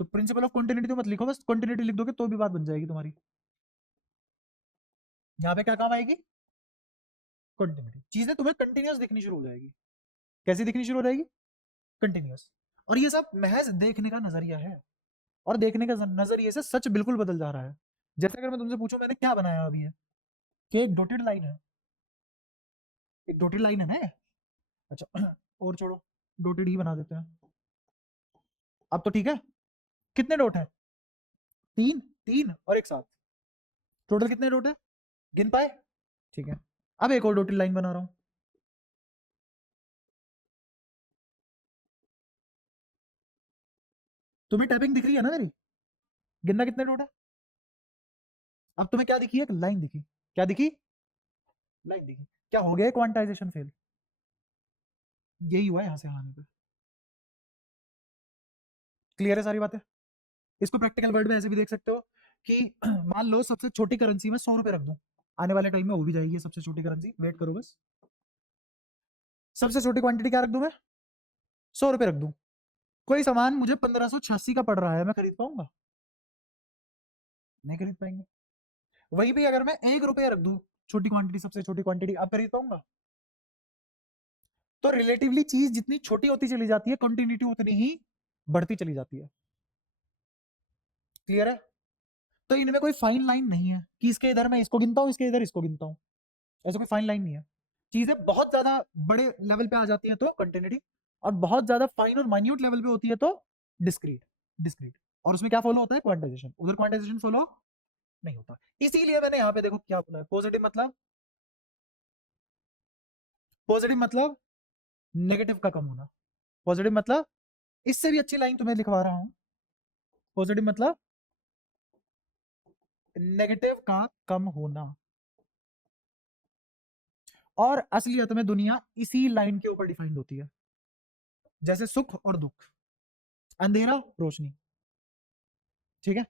तो प्रिंसिपल ऑफ कॉन्टिन्यूटी तो मत लिखो, बस कॉन्टिन्यूटी लिख दोगे तो भी बात बन जाएगी तुम्हारी। यहाँ पे क्या काम आएगी? कंटिन्यूटी। चीजें तुम्हें कंटिन्यूअस दिखनी शुरू हो जाएगी। कैसी दिखनी शुरू हो जाएगी? कंटिन्यूअस। और ये सब महज देखने का नजरिया है, और देखने का नजरिए से सच बिल्कुल बदल जा रहा है। जैसे अगर मैं तुमसे पूछूं मैंने क्या बनाया अभी है, कि एक डॉटेड लाइन है, एक डॉटेड लाइन है ना। अच्छा और छोड़ो, डॉटेड ही बना देते हैं। अब तो ठीक है, कितने डॉट है? तीन, तीन और एक साथ, टोटल कितने डॉट है? गिन पाए? ठीक है, अब एक और डॉटेड लाइन बना रहा हूं। तुम्हें टाइपिंग दिख रही है ना मेरी? गिनना कितने डॉट है? अब तुम्हें क्या दिखी? एक लाइन दिखी। क्या दिखी? लाइन दिखी। क्या हो गया? Quantization fail. यही हुआ है यहां से आने पे। क्लियर है सारी बातें? इसको प्रैक्टिकल वर्ड में ऐसे भी देख सकते हो कि मान लो सबसे छोटी करेंसी में 100 रुपए रख दूं, आने वाले टाइम में हो भी जाएगी सबसे छोटी करेंसी, वेट करो बस। सबसे छोटी क्वांटिटी क्या रख दूं मैं? 100 रुपए रख दूं। कोई सामान मुझे 1586 का पड़ रहा है, मैं खरीद पाऊंगा? नहीं खरीद पाएंगे। वहीं पे अगर मैं 1 रुपया रख दूं, छोटी क्वांटिटी, सबसे छोटी क्वांटिटी, आप खरीद पाऊंगा? तो रिलेटिवली चीज जितनी छोटी होती चली जाती है, कंटिन्यूटी उतनी ही बढ़ती चली जाती है। क्लियर है? तो इनमें कोई फाइन लाइन नहीं है कि इसके इधर मैं इसको गिनता हूं, इसके इधर इसको गिनता हूं, ऐसा कोई फाइन लाइन नहीं है। चीजें बहुत ज्यादा बड़े लेवल पे आ जाती है तो कंटिन्यूटी, और बहुत ज्यादा फाइन और माइन्यूट लेवल पे होती है तो डिस्क्रीट। डिस्क्रीट, और उसमें क्या फॉलो होता है? क्वांटाइजेशन। उधर क्वांटाइजेशन फॉलो नहीं होता। इसीलिए मैंने यहाँ पे देखो क्या बोला है, पॉजिटिव मतलब, पॉजिटिव मतलब नेगेटिव का कम होना। पॉजिटिव मतलब, इससे भी अच्छी लाइन तुम्हें लिखवा रहा हूं, पॉजिटिव मतलब नेगेटिव का कम होना। और असलियत में दुनिया इसी लाइन के ऊपर डिफाइंड होती है, जैसे सुख और दुख, अंधेरा रोशनी। ठीक है,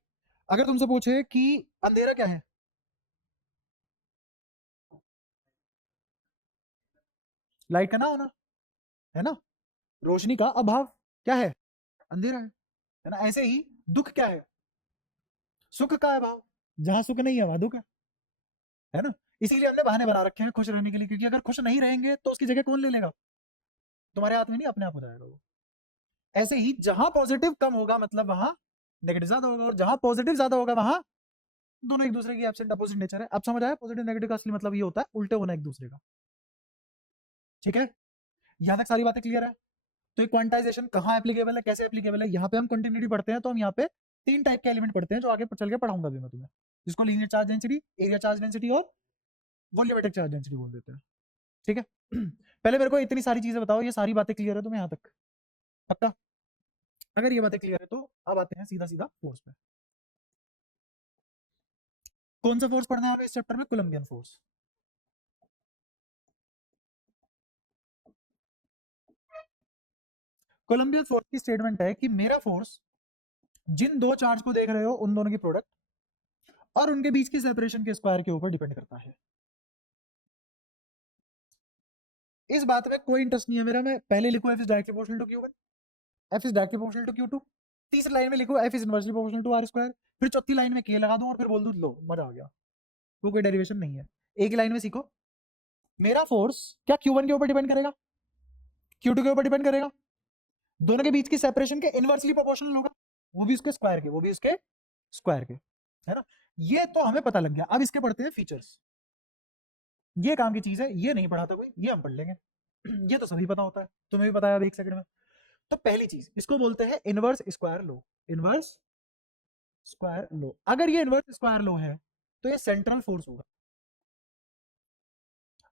अगर तुमसे पूछे कि अंधेरा क्या है, लाइट का ना होना, है ना। रोशनी का अभाव क्या है, अंधेरा है ना। ऐसे ही दुख क्या है, सुख का अभाव। जहां सुख नहीं है वहां दुख है ना। इसीलिए हमने बहाने बना रखे हैं खुश रहने के लिए, क्योंकि अगर खुश नहीं रहेंगे तो उसकी जगह कौन ले लेगा, तुम्हारे हाथ में नहीं, अपने आप हो जाएगा वो। ऐसे ही जहां पॉजिटिव कम होगा मतलब वहां नेगेटिव ज्यादा होगा, और जहां पॉजिटिव ज्यादा होगा वहां दोनों एक दूसरे की एब्सेंट अपोजिट नेचर है। अब समझ आया, पॉजिटिव नेगेटिव का असली मतलब ये होता है उल्टे होना एक दूसरे का। ठीक है, यहां तक सारी बातें क्लियर है। तो क्वांटाइजेशन कहाँ एप्लीकेबल है, कैसे एप्लीकेबल है, यहाँ पे हम कंटिन्यूटी पढ़ते हैं तो हम यहाँ पे 3 टाइप के एलिमेंट पढ़ते हैं जो आगे चल के पढ़ाऊंगा भी मैं तुम्हें, जिसको linear charge density, area charge density और वॉल्यूमेट्रिक चार्ज डेंसिटी बोल देते हैं। ठीक है, पहले मेरे को इतनी सारी चीजें बताओ, ये सारी बातें क्लियर है तुम्हें यहाँ तक, पक्का। अगर ये बातें क्लियर है तो अब आते हैं सीधा सीधा फोर्स पे। कौन सा फोर्स पढ़ना है हमें इस चैप्टर में, कोलंबियन फोर्स। कोलंबियन फोर्स की स्टेटमेंट है कि मेरा फोर्स जिन दो चार्ज को देख रहे हो उन दोनों की प्रोडक्ट और उनके बीच की सेपरेशन के स्क्वायर के ऊपर डिपेंड करता है। इस बात में कोई इंटरेस्ट नहीं है मेरा, मैं पहले लिखूं F is directly proportional to Q one, F is directly proportional to Q two, तीसरी लाइन में लिखूं F is inversely proportional to R square, फिर चौथी लाइन में के लगा दूं और फिर बोल दूं लो मजा आ गया। वो कोई डेरिवेशन नहीं है, एक ही लाइन में सीखो। मेरा फोर्स क्या क्यू वन के ऊपर डिपेंड करेगा, क्यू टू के ऊपर डिपेंड करेगा, दोनों के बीच की सेपरेशन के इनवर्सली प्रोपोर्शनल होगा, वो भी उसके स्क्वायर के, वो भी उसके स्क्वायर के, है ना। ये तो हमें पता लग गया, अब इसके पढ़ते हैं फीचर्स। ये काम की चीज है, ये नहीं पढ़ाता कोई, ये हम पढ़ लेंगे। ये तो सभी पता होता है, तुम्हें भी पता है अब एक सेकंड में। तो पहली चीज इसको बोलते हैं इनवर्स स्क्वायर लो, इनवर्स स्क्वायर लो। अगर ये इनवर्स स्क्वायर लो है तो ये सेंट्रल फोर्स होगा।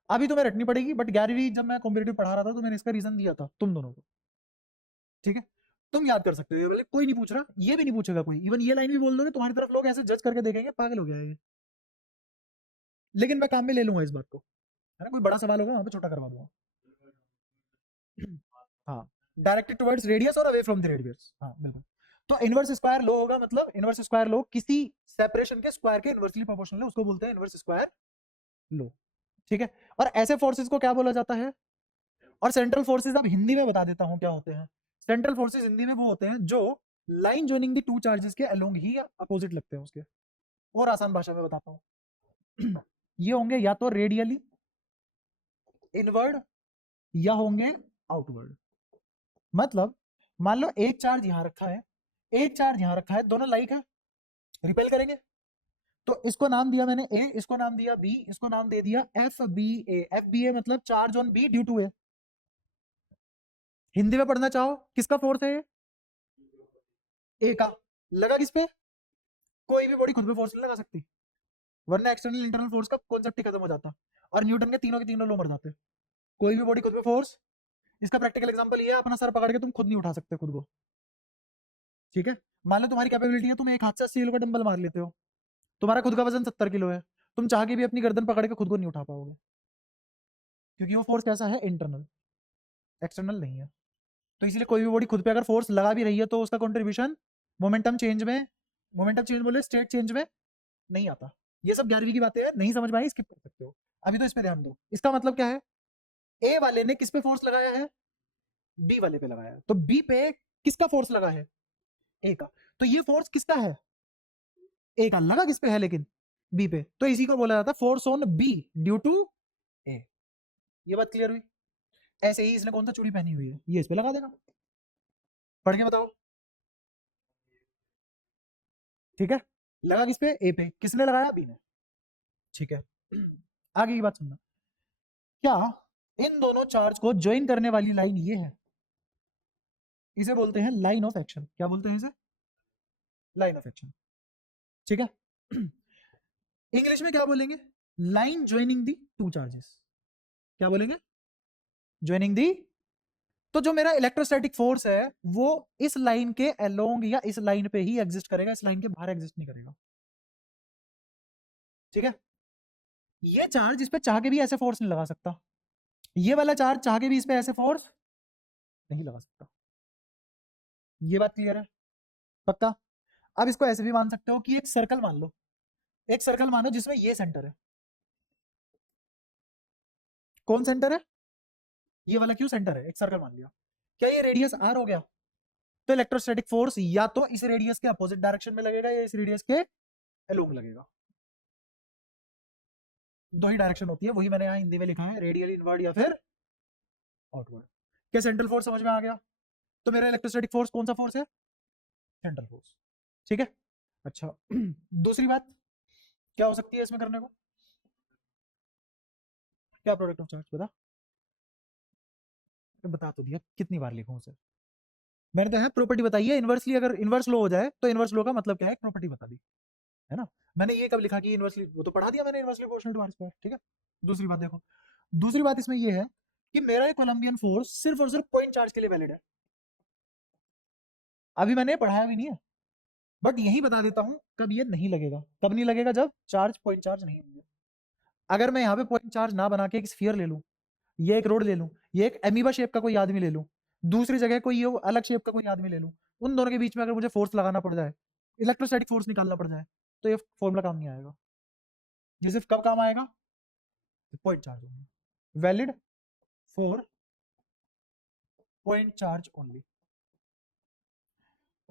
अभी तुम्हें रटनी पड़ेगी, बट 11वीं जब मैं कॉम्पिटिटिव पढ़ा रहा था तो मैंने इसका रीजन दिया था तुम दोनों को। ठीक है, तुम याद कर सकते हो, ये बोले कोई नहीं पूछ रहा, ये भी नहीं पूछेगा कोई, इवन ये लाइन भी बोल दोगे तुम्हारी तरफ लोग ऐसे जज करके देखेंगे पागल हो गया है ये। लेकिन मैं काम में ले लूंगा इस बात को, है ना। कोई बड़ा सवाल होगा वहां पे छोटा करवा दूंगा। हाँ, डायरेक्टेड टुवर्ड्स रेडियस और अवे फ्रॉम द रेडियस, हाँ बिल्कुल। तो इनवर्स स्क्वायर लो होगा, मतलब इनवर्स स्क्वायर लो किसी सेपरेशन के स्क्वायर के इनवर्सली प्रोपोर्शनल है, उसको बोलते हैं इनवर्स स्क्वायर लो। ठीक है, और ऐसे फोर्सेस को क्या बोला जाता है, और सेंट्रल फोर्सेस अब हिंदी में बता देता हूं क्या होते हैं। सेंट्रल फोर्सेस हिंदी में वो होते हैं जो लाइन जॉइनिंग दी टू चार्जेस के अलोंग ही अपोजिट लगते हैं उसके। और आसान भाषा में बताता हूं, ये होंगे या तो रेडियली इनवर्ड या होंगे आउटवर्ड। मतलब मान लो एक चार्ज यहां रखा है, एक चार्ज यहां रखा है, दोनों लाइक है, रिपेल करेंगे। तो इसको नाम दिया मैंने ए, इसको नाम दिया बी, इसको नाम दे दिया F B A. F B A मतलब charge on B due to A. Hindi में पढ़ना चाहो किसका फोर्स है, ए का। लगा किस पे, कोई भी बॉडी खुद पे फोर्स नहीं लगा सकती, वरना एक्सटर्नल इंटरनल फोर्स का कॉन्सेप्ट ही खत्म हो जाता और न्यूटन के तीनों लॉ मर जाते। कोई भी बॉडी खुद पे फोर्स, इसका प्रैक्टिकल एग्जांपल ये है, अपना सर पकड़ के तुम खुद नहीं उठा सकते खुद को। ठीक है, मान लो तुम्हारी कैपेबिलिटी है, तुम एक हाथ से 80 किलो का डंबल मार लेते हो, तुम्हारा खुद का वजन 70 किलो है, तुम चाह के भी अपनी गर्दन पकड़ के खुद को नहीं उठा पाओगे, क्योंकि वो फोर्स कैसा है, इंटरनल, एक्सटर्नल नहीं है। तो इसलिए कोई भी बॉडी खुद पे अगर फोर्स लगा भी रही है तो उसका कंट्रीब्यूशन मोमेंटम चेंज में, मोमेंटम चेंज बोले स्टेट चेंज में नहीं आता। ये सब 11वीं की बातें हैं, नहीं समझ में आई स्किप कर सकते हो। अभी तो इस पे ध्यान दो, इसका मतलब क्या है, ए वाले ने किस पे फोर्स लगाया है, बी वाले पे लगाया है, तो बी पे किसका फोर्स लगा है, ए का। तो ये फोर्स किसका है, ए का, लगा किस पे है लेकिन, बी पे। तो इसी को बोला जाता है force on B due to A. ये बात क्लियर हुई। ऐसे ही इसने कौन सा चूड़ी पहनी हुई है, ये इस पे लगा देगा, पढ़ के बताओ। ठीक है, लगा किस पे, ए पे, किसने लगाया, बी ने। ठीक है, आगे की बात सुनना। क्या इन दोनों चार्ज को ज्वाइन करने वाली लाइन ये है, इसे बोलते हैं लाइन ऑफ एक्शन। क्या बोलते हैं इसे, लाइन ऑफ एक्शन। ठीक है, इंग्लिश में क्या बोलेंगे, लाइन ज्वाइनिंग दी टू चार्जेस। क्या बोलेंगे, ज्वाइनिंग दी। तो जो मेरा इलेक्ट्रोस्टैटिक फोर्स है वो इस लाइन के अलोंग या इस लाइन पे ही एग्जिस्ट करेगा, इस लाइन के बाहर एग्जिस्ट नहीं करेगा। ठीक है, ये चार्ज इस पे चाह के भी ऐसे फोर्स नहीं लगा सकता, ये वाला चार्ज चाह के भी इस पे ऐसे फोर्स नहीं लगा सकता। ये बात क्लियर है? पक्का? अब इसको ऐसे भी मान सकते हो कि एक सर्कल मान लो, एक सर्कल मानो जिसमें ये सेंटर है। कौन सेंटर है? ये वाला क्यू सेंटर है, एक सर्कल मान लिया। क्या ये रेडियस आर हो गया? तो इलेक्ट्रोस्टैटिक फोर्स या तो इस रेडियस के अपोजिट डायरेक्शन में लगेगा या इस रेडियस के अलोंग लगेगा। दो ही डायरेक्शन होती है, वही मैंने यहाँ हिंदी में लिखा है, रेडियल इनवर्ड या फिर आउटवर्ड। क्या सेंट्रल फोर्स समझ में आ गया? तो मेरा इलेक्ट्रोस्टैटिक फोर्स कौन सा फोर्स है? Central force. ठीक है, अच्छा दूसरी बात क्या हो सकती है इसमें करने को? क्या प्रोडक्ट ऑफ चार्ज बता, तो बता तो दिया, कितनी बार लिखूं उसे? मैंने तो है प्रॉपर्टी बताई है, इनवर्सली अगर इनवर्स लो हो जाए तो इनवर्स लो का मतलब क्या है, प्रॉपर्टी बता दी है ना। मैंने ये कब लिखा कि इनवर्सली, वो तो पढ़ा दिया मैंने, inversely proportional to R square. ठीक है, दूसरी बात देखो, दूसरी बात इसमें ये है कि मेरा ये कोलंबियन फोर्स सिर्फ और सिर्फ पॉइंट चार्ज के लिए वैलिड है। अभी मैंने पढ़ाया भी नहीं है, बट यही बता देता हूं कब ये नहीं लगेगा। कब नहीं लगेगा? जब चार्ज पॉइंट चार्ज नहीं होंगे। अगर मैं यहाँ पे पॉइंट चार्ज ना बना के एक स्फीयर ले लूं, ये एक रोड ले लूं, ये एक एमीबा शेप का कोई आदमी ले लूं, दूसरी जगह कोई ये अलग शेप का कोई आदमी ले लूं, उन दोनों के बीच में अगर मुझे फोर्स लगाना पड़ जाए, इलेक्ट्रोस्टैटिक फोर्स निकालना पड़ जाए, तो ये फॉर्मूला काम नहीं आएगा। ये सिर्फ कब काम आएगा? पॉइंट चार्ज होंगे, valid for point charge only.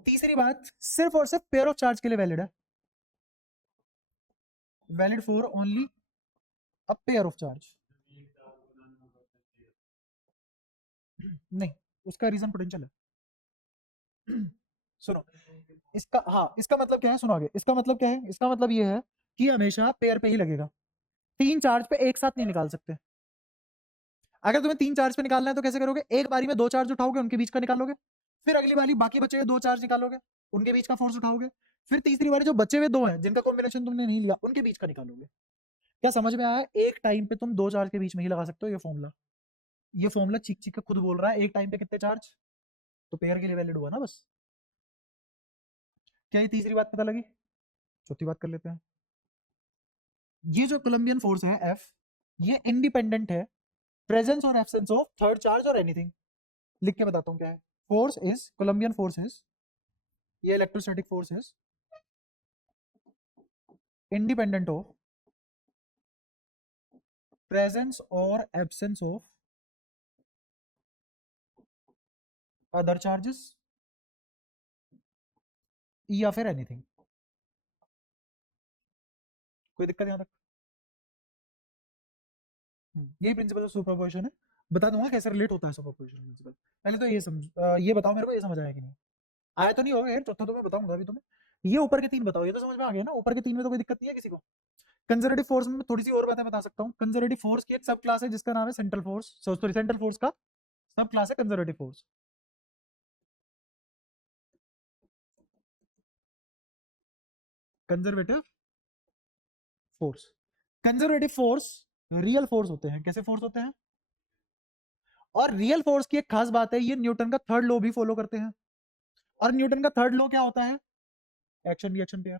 तीसरी बात, सिर्फ और सिर्फ पेयर ऑफ चार्ज के लिए वैलिड है, valid for only a pair of charge. नहीं, उसका रीजन पोटेंशियल है। सुनो, इसका, हाँ इसका मतलब क्या है, सुनो आगे, इसका मतलब क्या है, इसका मतलब ये है कि हमेशा पेयर पे ही लगेगा, तीन चार्ज पे एक साथ नहीं निकाल सकते। अगर तुम्हें तीन चार्ज पे निकालना है तो कैसे करोगे? एक बारी में दो चार्ज उठाओगे, उनके बीच का निकालोगे, फिर अगली बारी बाकी बचे हुए दो चार्ज निकालोगे, उनके बीच का फोर्स उठाओगे, फिर तीसरी बारी जो बचे हुए दो हैं जिनका कॉम्बिनेशन तुमने नहीं लिया, उनके बीच का निकालोगे। क्या समझ में आया? एक टाइम पे तुम दो चार्ज के बीच में ही लगा सकते हो ये फॉर्मूला। ये फॉर्मूला चीख चीख के खुद बोल रहा है एक टाइम पे कितने चार्ज, तो पेयर के लिए वैलिड हुआ ना बस। क्या ये तीसरी बात पता लगी? चौथी बात कर लेते हैं। ये जो कोलंबियन फोर्स है एफ, ये इंडिपेंडेंट है प्रेजेंस और एब्सेंस ऑफ थर्ड चार्ज और एनीथिंग। लिख के बताता हूँ क्या है। Force is, Coulombian force is, ये electrostatic force is independent of presence और एब्सेंस ऑफ अदर चार्जेस या फिर एनीथिंग। कोई दिक्कत यहाँ तक? यही प्रिंसिपल ऑफ सुपरपोजिशन है। बता दूंगा कैसे रिलेट होता है सुपरपोजिशन प्रिंसिपल। पहले तो ये समझ, ये बताओ मेरे को, ये समझ आया कि नहीं? आया तो नहीं होगा यार, चौथा तो मैं बताऊंगा अभी तुम्हें। ये ऊपर के तीन बताओ, ये तो समझ में आ गया ना, ऊपर के तीन में तो कोई दिक्कत नहीं है किसी को। कंजर्वेटिव फोर्स में थोड़ी सी और बातें बता सकता हूँ। कंजर्वेटिव फोर्स की एक सब क्लास है जिसका नाम है central force, sorry central force का सब क्लास है conservative force. Conservative force, conservative force real force होते हैं। कैसे फोर्स होते हैं? और रियल फोर्स की एक खास बात है, ये न्यूटन का थर्ड लॉ भी फॉलो करते हैं। और न्यूटन का थर्ड लॉ क्या होता है? Action reaction pair.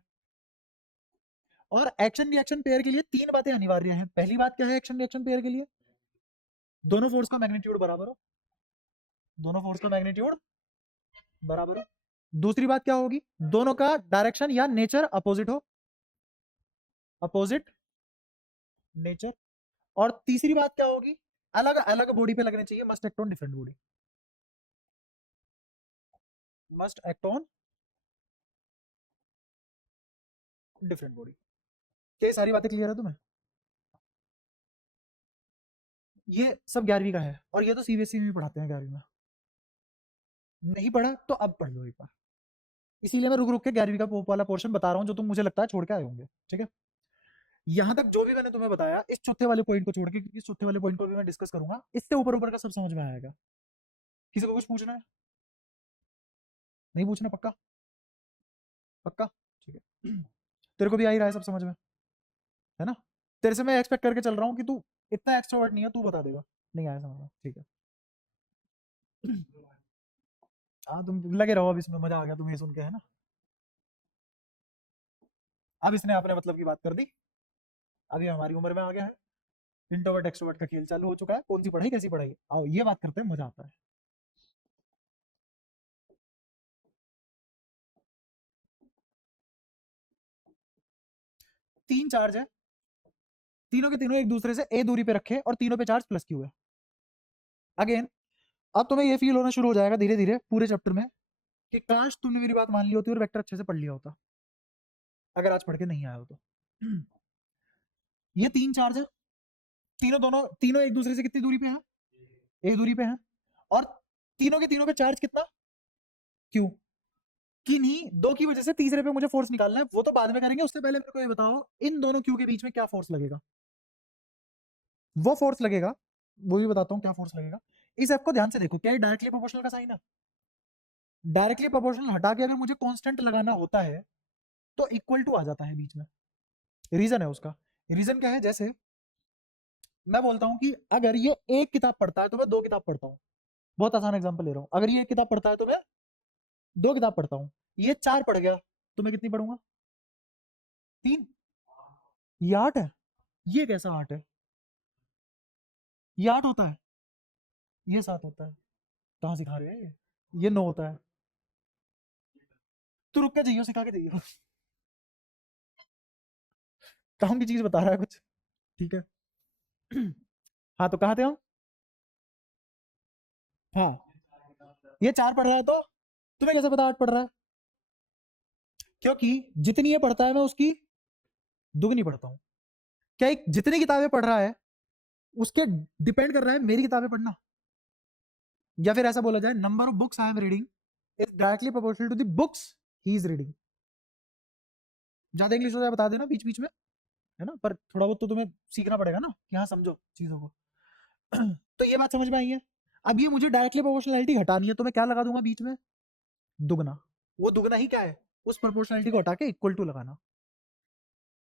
और एक्शन रिएक्शन पेयर के लिए तीन बातें अनिवार्य हैं। पहली बात क्या है एक्शन रिएक्शन पेयर के लिए? दोनों फोर्स का मैग्नीट्यूड बराबर हो, दोनों फोर्स का मैग्नीट्यूड बराबर हो। दूसरी बात क्या होगी? दोनों का डायरेक्शन या नेचर अपोजिट हो, अपोजिट नेचर। और तीसरी बात क्या होगी? अलग अलग बॉडी पे लगने चाहिए, must act on different body, must act on different body. क्या ये सारी बातें क्लियर है तुम्हें? ये सब 11वीं का है, और ये तो सीबीएसई में भी पढ़ाते हैं 11वीं में। नहीं पढ़ा तो अब पढ़ लो एक बार, इसीलिए मैं रुक रुक के 11वीं का वाला पोर्शन बता रहा हूँ जो तुम मुझे लगता है छोड़ के आए होंगे। ठीक है, यहां तक जो भी मैंने तुम्हें बताया इस चौथे वाले पॉइंट को छोड़ के, क्योंकि इस चौथे वाले पॉइंट को भी मैं डिस्कस करूंगा, इससे ऊपर ऊपर का सब समझ में आएगा। किसी को कुछ पूछना है? नहीं पूछना? पक्का? पक्का? ठीक है। तेरे को भी आ ही रहा है सब समझ में, है ना? तेरे से मैं एक्सपेक्ट करके चल रहा हूँ कि तू इतना एक्सट्रोवर्ट नहीं है, तू बता देगा। नहीं आया समझ में? ठीक है। हाँ तुम लगे रहो, अब इसमें मजा आ गया तुम्हें सुन के, है ना? अब इसने अपने मतलब की बात कर दी। अभी हमारी उम्र में आ गया है, इंट्रोवर्ट एक्सट्रोवर्ट का खेल चालू हो चुका है। कौन सी पढ़ाई कैसी पढ़ाई, आओ ये बात करते हैं, मजा आता है। तीन चार्ज है, तीनों के तीनों एक दूसरे से ए दूरी पे रखे और तीनों पे चार्ज प्लस क्यू है। अगेन अब तुम्हें ये फील होना शुरू हो जाएगा धीरे धीरे पूरे चैप्टर में कि काश तुमने मेरी बात मान ली होती और वेक्टर अच्छे से पढ़ लिया होता, अगर आज पढ़ के नहीं आया हो तो। ये तीन चार्ज है, तीनों एक दूसरे से कितनी दूरी पे है, एक दूरी पे है, और तीनों के तीनों पे चार्ज कितना, क्यू। किन्हीं दो की वजह से तीसरे पे मुझे फोर्स निकालना है, वो तो बाद में करेंगे, उससे पहले मेरे को ये बताओ इन दोनों क्यू के बीच में क्या फोर्स लगेगा। वो फोर्स लगेगा, वो भी बताता हूँ क्या फोर्स लगेगा। इस एफ को ध्यान से देखो, क्या ये डायरेक्टली प्रोपोर्शनल का साइन है। डायरेक्टली प्रोपोर्शनल हटा के अगर मुझे कांस्टेंट लगाना होता है तो इक्वल टू आ जाता है बीच में। रीजन है उसका, रीजन क्या है, जैसे मैं बोलता हूँ कि अगर ये एक किताब पढ़ता है तो मैं दो किताब पढ़ता हूँ। बहुत आसान एग्जांपल ले रहा हूँ, अगर ये एक किताब पढ़ता है तो मैं दो किताब पढ़ता हूँ। ये चार पढ़ गया तो मैं कितनी पढ़ूंगा, तीन। ये आठ है, ये कैसा आठ है, ये आठ होता है, ये सात होता है। कहाँ सिखा रहे हैं ये नौ होता है। तू रुक के जाइयो, सिखा के जाइयो। काम की चीज बता रहा है कुछ, ठीक है। हाँ तो कहाँ थे हम, हाँ ये चार पढ़ रहा है तो तुम्हें कैसे पता आठ पढ़ रहा है, क्योंकि जितनी ये पढ़ता है मैं उसकी दुगनी पढ़ता हूँ। क्या एक जितनी किताबें पढ़ रहा है उसके डिपेंड कर रहा है मेरी किताबें पढ़ना, या फिर ऐसा बोला जाए number of books I am reading is directly proportional to the books he is reading. ज्यादा इंग्लिश हो जाए बता देना बीच बीच में, है ना, पर थोड़ा बहुत तो तुम्हें सीखना पड़ेगा ना कि हाँ समझो चीजों को। तो ये बात समझ में आई है। अब ये मुझे डायरेक्टली प्रोपोर्शनलिटी हटानी है तो मैं क्या लगा दूंगा बीच में, दुगना। वो दुगना ही क्या है, उस प्रोपोर्शनलिटी को हटा के इक्वल टू लगाना।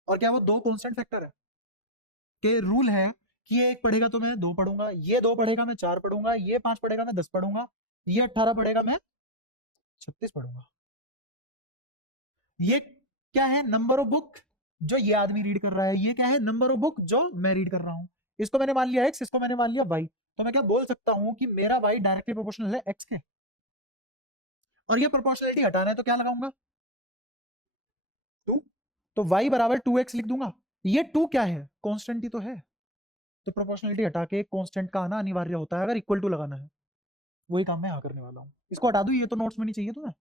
और क्या वो दो कांस्टेंट फैक्टर है कि रूल है कि ये एक पढ़ेगा तो मैं दो पढ़ूंगा, ये दो पढ़ेगा मैं चार पढ़ूंगा, ये पांच पढ़ेगा मैं 10 पढ़ूंगा, ये 18 पढ़ेगा मैं 36 पढ़ूंगा। ये क्या है, नंबर ऑफ बुक जो ये आदमी रीड कर रहा है, ये क्या है, नंबर ऑफ बुक जो मैं रीड कर रहा हूँ। इसको मैंने मान लिया एक्स, इसको मैंने मान लिया वाई, तो मैं क्या बोल सकता हूँ कि मेरा वाई डायरेक्टली प्रोपोर्शनल है एक्स के। और ये प्रोपोर्शनलिटी हटाना है तो क्या लगाऊंगा, टू। तो y बराबर 2x लिख दूंगा। ये टू क्या है, कांस्टेंट ही तो है। तो प्रोपोर्शनलिटी हटा के कांस्टेंट का आना अनिवार्य होता है अगर इक्वल टू लगाना है। वही काम मैं यहाँ करने वाला हूँ। इसको हटा दूं, ये तो नोट्स में नहीं चाहिए तुम्हें।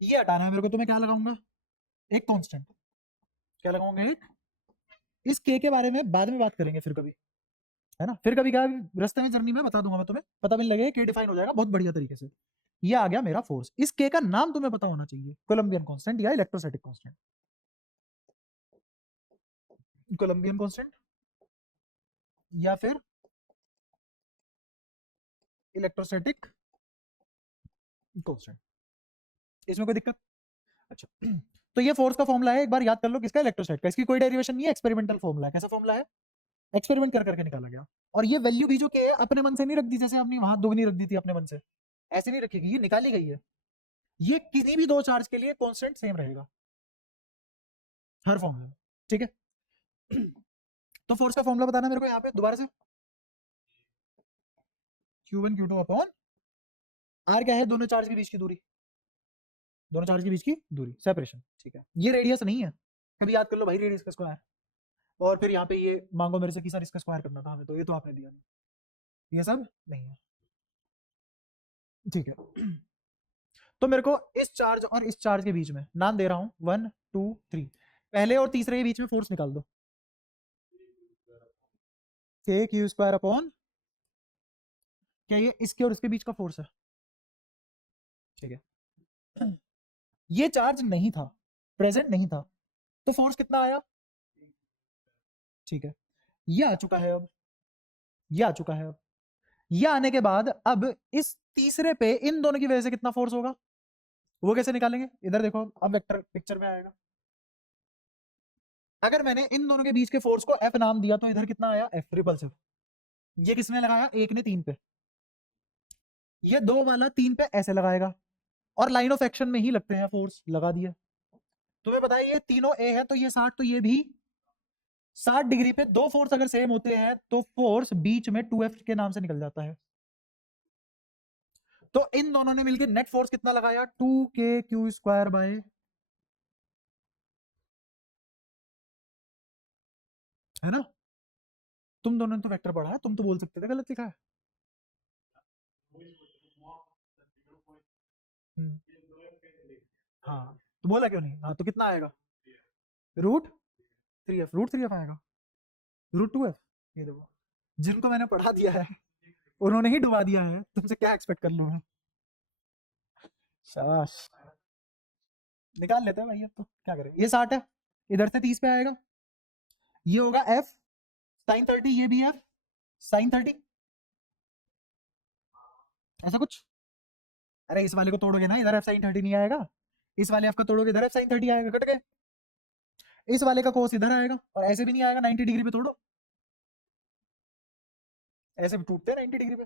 ये हटाना है मेरे को, तो मैं क्या लगाऊंगा, एक कांस्टेंट। क्या लगाऊंगा, एक। इस के बारे में बाद में बात करेंगे फिर कभी, है ना, फिर कभी क्या रास्ते में जर्नी में बता दूंगा मैं तुम्हें, पता भी नहीं लगेगा, के डिफाइन हो जाएगा बहुत बढ़िया तरीके से। ये आ गया मेरा फोर्स। इस के का नाम तुम्हें पता होना चाहिए, कोलंबियन कांस्टेंट या इलेक्ट्रोस्टैटिक कांस्टेंट। कोलंबियन कांस्टेंट या फिर इलेक्ट्रोस्टैटिक कांस्टेंट, इसमें कोई दिक्कत। अच्छा तो ये फोर्स का फॉर्मूला है, एक बार याद कर लो किसका, इलेक्ट्रोस्टैट का। इसकी कोई डेरिवेशन नहीं है, एक्सपेरिमेंटल फॉर्मूला है। कैसा फॉर्मूला है, एक्सपेरिमेंट कर करके निकाला गया। और ये वैल्यू भी जो के है अपने मन से नहीं रख दी, जैसे आपने वहां दुगनी रख दी थी अपने मन से, ऐसे नहीं रखेगी, ये निकाली गई है। ये किसी भी दो चार्ज के लिए कांस्टेंट सेम रहेगा हर फॉर्मूला में, ठीक है। तो फोर्स का फॉर्मूला बताना मेरे को यहाँ पे दोबारा से, Q1 Q2 अपॉन R क्या है, दोनों चार्ज के बीच की दूरी, दोनों चार्ज के बीच की दूरी, सेपरेशन, ठीक है। ये रेडियस नहीं है, कभी याद कर लो भाई, रेडियस का स्क्वायर। और फिर यहाँ पे ये मांगो मेरे से कि सर इसका स्क्वायर करना था हमें, तो ये तो आपने दिया नहीं, ये सब नहीं है, ठीक है। तो मेरे को इस चार्ज और इस चार्ज के बीच में नाम दे रहा हूं 1 2 3, पहले और तीसरे के बीच में फोर्स निकाल दो, के क्यू स्क्वायर अपॉन, क्या ये इसके और इसके बीच का फोर्स है, ठीक है। ये चार्ज नहीं था, प्रेजेंट नहीं था, तो फोर्स कितना आया, ठीक है। ये आ चुका है अब, ये आ चुका है अब। ये आने के बाद अब इस तीसरे पे इन दोनों की वजह से कितना फोर्स होगा, वो कैसे निकालेंगे, इधर देखो अब वेक्टर पिक्चर में आएगा। अगर मैंने इन दोनों के बीच के फोर्स को F नाम दिया तो इधर कितना आया, F रिपल्सिव। ये किसने लगाया, एक ने तीन पे, ये दो वाला तीन पे ऐसे लगाएगा, और लाइन ऑफ एक्शन में ही लगते हैं फोर्स, लगा दिया। तुम्हें पता है ये तीनों ए है तो ये 60, तो ये भी 60 डिग्री पे दो फोर्स अगर सेम होते हैं तो फोर्स बीच में 2F के नाम से निकल जाता है। तो इन दोनों ने मिलकर नेट फोर्स कितना लगाया, 2k² बाय, है ना। तुम दोनों ने तो वेक्टर पढ़ा है, तुम तो बोल सकते थे गलत लिखा है। हम्म, हाँ तो बोला क्यों नहीं, हाँ तो कितना आएगा, √3F आएगा, √2F। ये देखो, जिनको मैंने पढ़ा दिया है उन्होंने ही डुबा दिया है, तुमसे क्या एक्सपेक्ट कर लूं मैं। शाबाश, निकाल लेते हैं भाई, अब तो क्या करें। ये 60 है, इधर से 30 पे आएगा, ये होगा F sin 30, ये भी F sin 30, ऐसा कुछ। अरे इस वाले को तोड़ोगे ना, इधर F sin 30 नहीं आएगा, इस वाले F का तोड़ोगे इधर F sin 30 आएगा, कट गए। इस वाले का कोस इधर आएगा और ऐसे भी नहीं आएगा, 90 डिग्री पे तोड़ो, ऐसे भी टूटते हैं 90 डिग्री पे।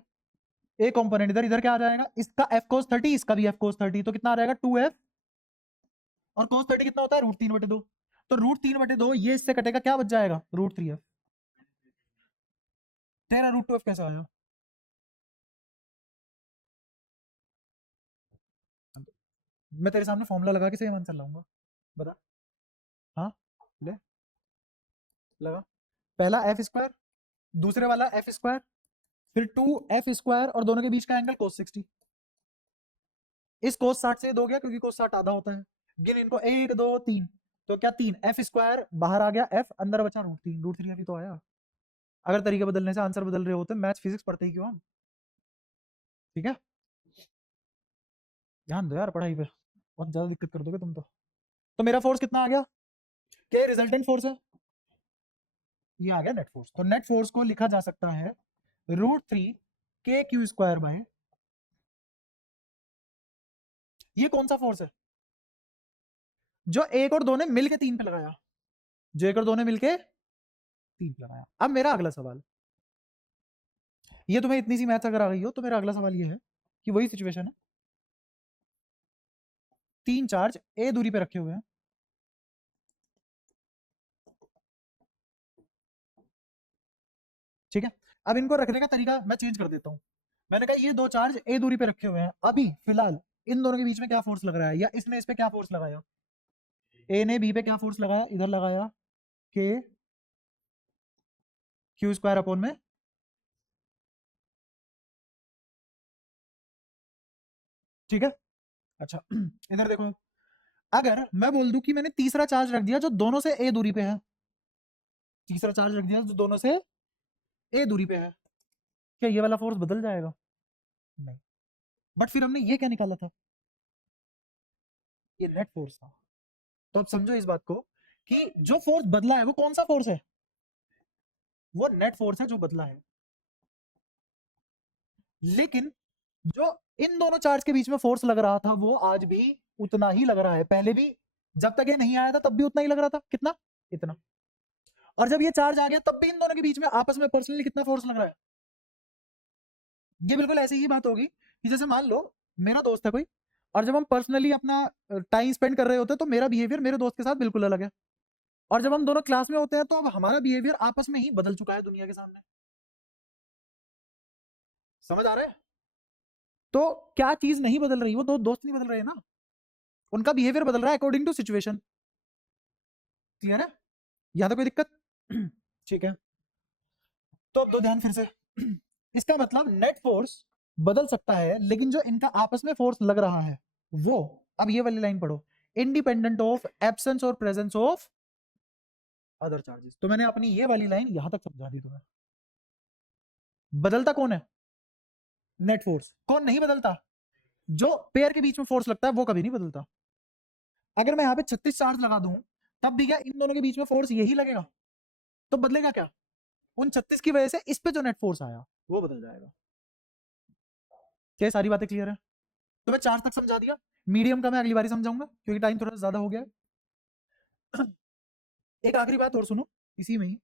एक कंपोनेंट इधर, इधर क्या आ जाएगा, इसका F cos 30, इसका भी F cos 30, तो कितना आ जाएगा 2F, और cos 30 कितना होता है, √3/2, तो √3/2 ये इससे कटेगा, क्या बच जाएगा, √3F। तेरा √2F कैसे आया, मैं तेरे सामने फॉर्मूला लगा के सेम आंसर लाऊंगा, बता। हाँ ले, लगा। पहला F², दूसरे वाला F², फिर 2F² और दोनों के बीच का एंगल cos 60। इस cos 60 से दो गया क्योंकि cos 60 आधा होता है, गिन इनको 1 2 3, तो क्या 3 F² बाहर आ गया, F अंदर बचा √3 अभी तो आया। अगर तरीके बदलने से आंसर बदल रहे होते, मैथ्स फिजिक्स पढ़ते ही क्यों हम, ठीक है। ध्यान दो यार पढ़ाई पे, बहुत ज्यादा दिक्कत कर दोगे तुम तो मेरा फोर्स कितना आ गया, क्या रिजल्टेंट फोर्स है, ये आ गया नेट फोर्स। तो नेट फोर्स को लिखा जा सकता है √3 k² बाय, ये कौन सा फोर्स है, जो एक और दो ने मिलके 3 पे लगाया, जो एक और दो ने मिलके 3 पे लगाया। अब मेरा अगला सवाल, ये तुम्हें इतनी सी मैथ्स अगर आ गई हो तो मेरा अगला सवाल ये है कि वही सिचुएशन है, 3 चार्ज ए दूरी पे रखे हुए हैं, ठीक है। अब इनको रखने का तरीका मैं चेंज कर देता हूं, मैंने कहा ये दो चार्ज ए दूरी पे रखे हुए हैं, अभी फिलहाल इन दोनों के बीच में क्या फोर्स लग रहा है, या इसने इस पे क्या फोर्स लगाया, ए ने बी पे क्या फोर्स लगाया, इधर लगाया k² में, ठीक है। अच्छा इधर देखो, अगर मैं बोल दूं कि मैंने तीसरा चार्ज रख दिया जो दोनों से ए दूरी पे है, तीसरा चार्ज रख दिया जो दोनों से ए दूरी पे है, क्या ये वाला फोर्स बदल जाएगा, नहीं। बट फिर हमने ये क्या निकाला था, ये नेट फोर्स था। तो अब समझो इस बात को कि जो फोर्स बदला है वो कौन सा फोर्स है, वो नेट फोर्स है जो बदला है। लेकिन जो इन दोनों चार्ज के बीच में फोर्स लग रहा था वो आज भी उतना ही लग रहा है, पहले भी जब तक ये नहीं आया था तब भी उतना ही लग रहा था, कितना, इतना। और जब ये चार्ज आ गया तब भी इन दोनों के बीच में आपस में पर्सनली कितना फोर्स लग रहा है। ये बिल्कुल ऐसी ही बात होगी कि जैसे मान लो मेरा दोस्त है कोई, और जब हम पर्सनली अपना टाइम स्पेंड कर रहे होते हैं तो मेरा बिहेवियर मेरे दोस्त के साथ बिल्कुल अलग है, और जब हम दोनों क्लास में होते हैं तो अब हमारा बिहेवियर आपस में ही बदल चुका है दुनिया के सामने, समझ आ रहा है। तो क्या चीज नहीं बदल रही, वो दो दोस्त नहीं बदल रहे ना, उनका बिहेवियर बदल रहा है अकॉर्डिंग टू सिचुएशन, क्लियर है, यहां तो कोई दिक्कत ठीक है। तो अब दो ध्यान फिर से इसका मतलब नेट फोर्स बदल सकता है, लेकिन जो इनका आपस में फोर्स लग रहा है वो, अब ये वाली लाइन पढ़ो, इंडिपेंडेंट ऑफ एब्सेंस और प्रेजेंस ऑफ अदर चार्जेस। तो मैंने अपनी ये वाली लाइन यहां तक समझा दी तुम्हें। बदलता कौन है, नेट फोर्स। कौन नहीं बदलता, जो पेयर के बीच में फोर्स लगता है वो कभी नहीं बदलता। अगर मैं यहाँ पे 36 चार्ज लगा दूं तब भी क्या इन दोनों के बीच में फोर्स यही लगेगा, तो बदलेगा क्या, उन 36 की वजह से इस पे जो नेट फोर्स आया वो बदल जाएगा। क्या सारी बातें क्लियर है, तो मैं 4 तक समझा दिया, मीडियम का मैं अगली बार समझाऊंगा क्योंकि टाइम थोड़ा ज्यादा हो गया है। एक आखिरी बात और सुनो, इसी में ही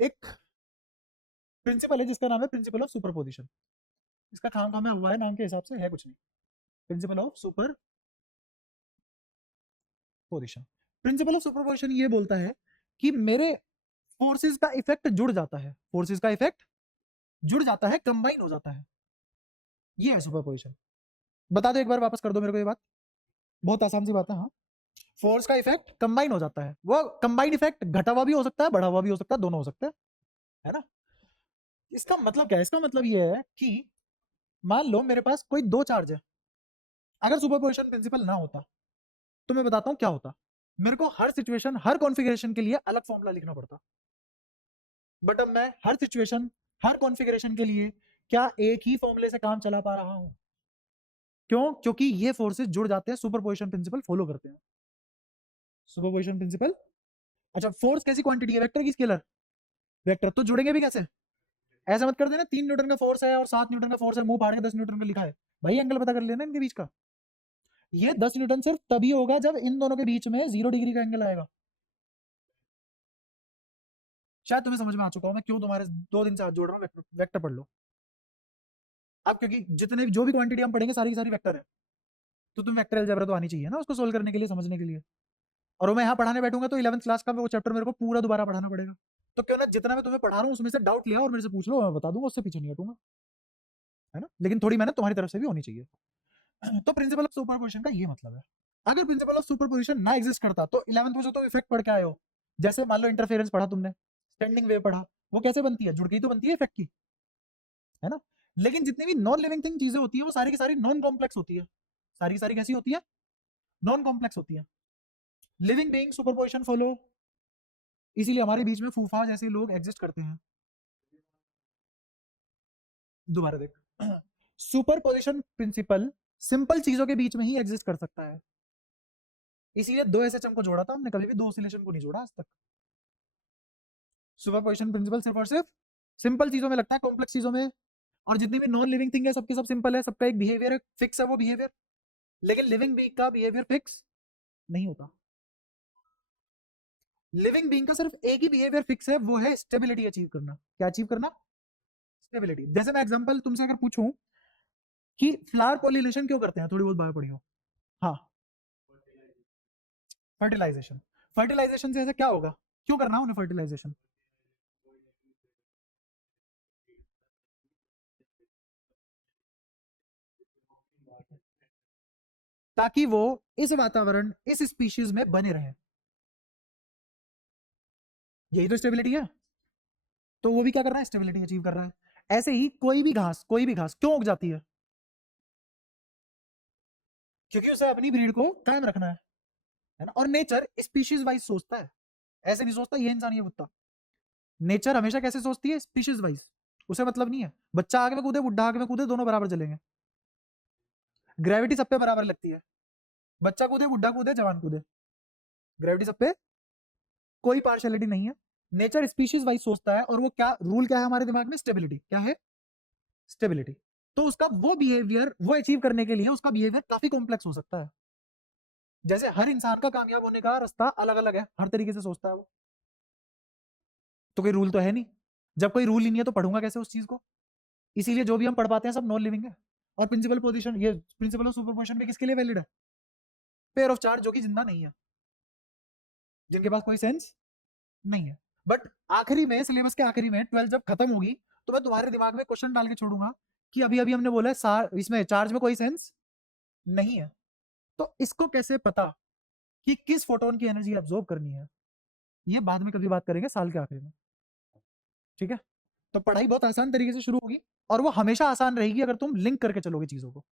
एक प्रिंसिपल है जिसका नाम है प्रिंसिपल ऑफ सुपरपोजिशन, इसका काम काम है हुआ है नाम के हिसाब से, है कुछ नहीं। Principle of super position. Principle of superposition ये बोलता है कि मेरे फोर्सेस का इफेक्ट जुड़ जाता है, फोर्सेस का इफेक्ट जुड़ जाता है, कंबाइन हो जाता है, ये है सुपरपोजिशन। बता दो एक बार, वापस कर दो मेरे को ये बात, बहुत आसान सी बात है। हाँ, फोर्स का इफेक्ट कंबाइन हो जाता है, वो कंबाइंड इफेक्ट घटा हुआ भी हो सकता है, बढ़ा हुआ भी हो सकता है, दोनों हो सकते हैं, है ना। इसका मतलब क्या है? इसका मतलब ये है कि मान लो मेरे पास कोई दो चार्ज है, अगर सुपरपोजिशन प्रिंसिपल ना होता तो मैं बताता हूं क्या होता। मेरे को हर सिचुएशन, हर कॉन्फ़िगरेशन के लिए अलग फॉर्मूला लिखना पड़ता, बट अब मैं हर सिचुएशन, हर कॉन्फ़िगरेशन के लिए क्या एक ही फॉर्मूले से काम चला पा रहा हूं? क्यों? क्योंकि ये फोर्सेस जुड़ जाते हैं, सुपरपोजिशन प्रिंसिपल फॉलो करते हैं। सुपरपोजिशन प्रिंसिपल, अच्छा फोर्स कैसी क्वांटिटी है? वेक्टर की स्केलर? वेक्टर। तो जुड़ेंगे भी कैसे? ऐसा मत कर देना 3 न्यूटन का फोर्स है और 7 न्यूटन का फोर्स है, मुंह फाड़ के 10 न्यूटन का लिखा है। भाई एंगल पता कर लेना इनके बीच का। ये 10 न्यूटन सिर्फ तभी होगा जब इन दोनों के बीच में 0 डिग्री का एंगल आएगा। शायद तुम्हें समझ में आ चुका हूं मैं क्यों तुम्हारे 2 दिन से हाथ जोड़ रहा हूं। वेक्टर, वेक्टर पढ़ लो अब, क्योंकि जितने जो भी क्वांटिटी हम पढ़ेंगे सारी की सारी वेक्टर है, तो तुम वेक्टर अलजेब्रा तो आनी चाहिए ना उसको सोल्व करने के लिए, समझने के लिए। और मैं यहाँ पढ़ाने बैठूंगा तो 11th क्लास का वो चैप्टर मेरे को पूरा दोबारा पढ़ाना पड़ेगा। तो क्यों ना जितना मैं तुम्हें पढ़ा रहा हूँ उसमें से डाउट लिया और मेरे से पूछ लो, मैं बता दूंगा, उससे पीछे नहीं हटूंगा, है ना। लेकिन थोड़ी मेहनत तुम्हारी तरफ से भी होनी चाहिए। तो प्रिंसिपल ऑफ सुपरपोजिशन का ये मतलब है। अगर प्रिंसिपल ऑफ सुपरपोजिशन ना एग्जिस्ट करता तो 11th में जो तो इफेक्ट पढ़ के आए हो, जैसे मान लो इंटरफेरेंस पढ़ा तुमने, स्टैंडिंग वेव पढ़ा, वो कैसे बनती है? जुड़ के ही तो बनती है इफेक्ट की, है ना। लेकिन जितनी भी नॉन लिविंग थिंग चीजें होती है वो सारी की सारी नॉन कॉम्प्लेक्स होती है, सारी की सारी कैसी होती है? नॉन कॉम्प्लेक्स होती है। लिविंग बीइंग सुपरपोजिशन फॉलो, इसीलिए हमारे बीच में फूफा जैसे लोग एग्जिस्ट करते हैं। दोबारा देख, सुपरपोजिशन प्रिंसिपल सिंपल चीजों के बीच में ही एग्जिस्ट कर सकता है, इसीलिए 2 एसएचएम को जोड़ा था हमने, कभी भी 2 ऑसिलेशन को नहीं जोड़ा आज तक। सुपरपोजिशन प्रिंसिपल सिर्फ और सिर्फ सिंपल चीजों में लगता है, कॉम्प्लेक्स चीजों में, और जितनी भी नॉन लिविंग थिंग है सबके सब सिंपल है, सबका एक बिहेवियर है, फिक्स है वो बिहेवियर। लेकिन लिविंग बीइंग का बिहेवियर फिक्स नहीं होता। लिविंग बीइंग का सिर्फ एक ही बिहेवियर फिक्स है, वो है स्टेबिलिटी अचीव करना। क्या अचीव करना? स्टेबिलिटी। जैसे मैं एग्जांपल तुमसे अगर पूछूं कि फ्लावर पॉलिनेशन क्यों करते हैं, थोड़ी बहुत बात पढ़ी हो। हाँ, फर्टिलाइजेशन। फर्टिलाइजेशन से ऐसा क्या होगा? क्यों करना है उन्हें फर्टिलाइजेशन? ताकि वो इस वातावरण, इस स्पीशीज में बने रहे, यही तो स्टेबिलिटी है। तो वो भी क्या कर रहा है? स्टेबिलिटी अचीव कर रहा है। ऐसे ही कोई भी घास, कोई भी घास क्यों उग जाती है? क्योंकि उसे अपनी ब्रीड को कायम रखना है ना। और नेचर स्पीशीज वाइज सोचता है, ऐसे नहीं सोचता ये इंसान ये कुत्ता। नेचर हमेशा कैसे सोचती है? Species wise. उसे मतलब नहीं है बच्चा आगे में कूदे, बुढ़ा आगे में कूदे, दोनों बराबर चलेंगे। ग्रेविटी सब पे बराबर लगती है, बच्चा कूदे, बुढ़ा कूदे, जवान कूदे, ग्रेविटी सब पे, कोई पार्शियलिटी नहीं है। नेचर स्पीशीज वाइज सोचता है, और वो क्या रूल क्या है हमारे दिमाग में? स्टेबिलिटी। क्या है? स्टेबिलिटी। तो उसका वो बिहेवियर, वो अचीव करने के लिए उसका बिहेवियर काफी कॉम्प्लेक्स हो सकता है। जैसे हर इंसान का कामयाब होने का रास्ता अलग अलग है, हर तरीके से सोचता है वो। तो कोई रूल तो है नहीं, जब कोई रूल ही नहीं है तो पढ़ूंगा कैसे उस चीज को? इसीलिए जो भी हम पढ़ पाते हैं सब नॉन लिविंग है। और प्रिंसिपल पोजीशन, ये प्रिंसिपल ऑफ सुपरपोजिशन भी किसके लिए वैलिड है? पेयर ऑफ चार्ज जो कि जिंदा नहीं है, जिनके पास कोई सेंस नहीं है। बट आखिरी में, सिलेबस के आखिरी में 12 जब खत्म होगी तो मैं तुम्हारे दिमाग में क्वेश्चन डाल के छोड़ूंगा कि अभी अभी हमने बोला है इसमें चार्ज में कोई सेंस नहीं है, तो इसको कैसे पता कि किस फोटोन की एनर्जी एब्जॉर्ब करनी है? ये बाद में कभी बात करेंगे साल के आखिर में, ठीक है। तो पढ़ाई बहुत आसान तरीके से शुरू होगी, और वो हमेशा आसान रहेगी अगर तुम लिंक करके चलोगे चीजों को।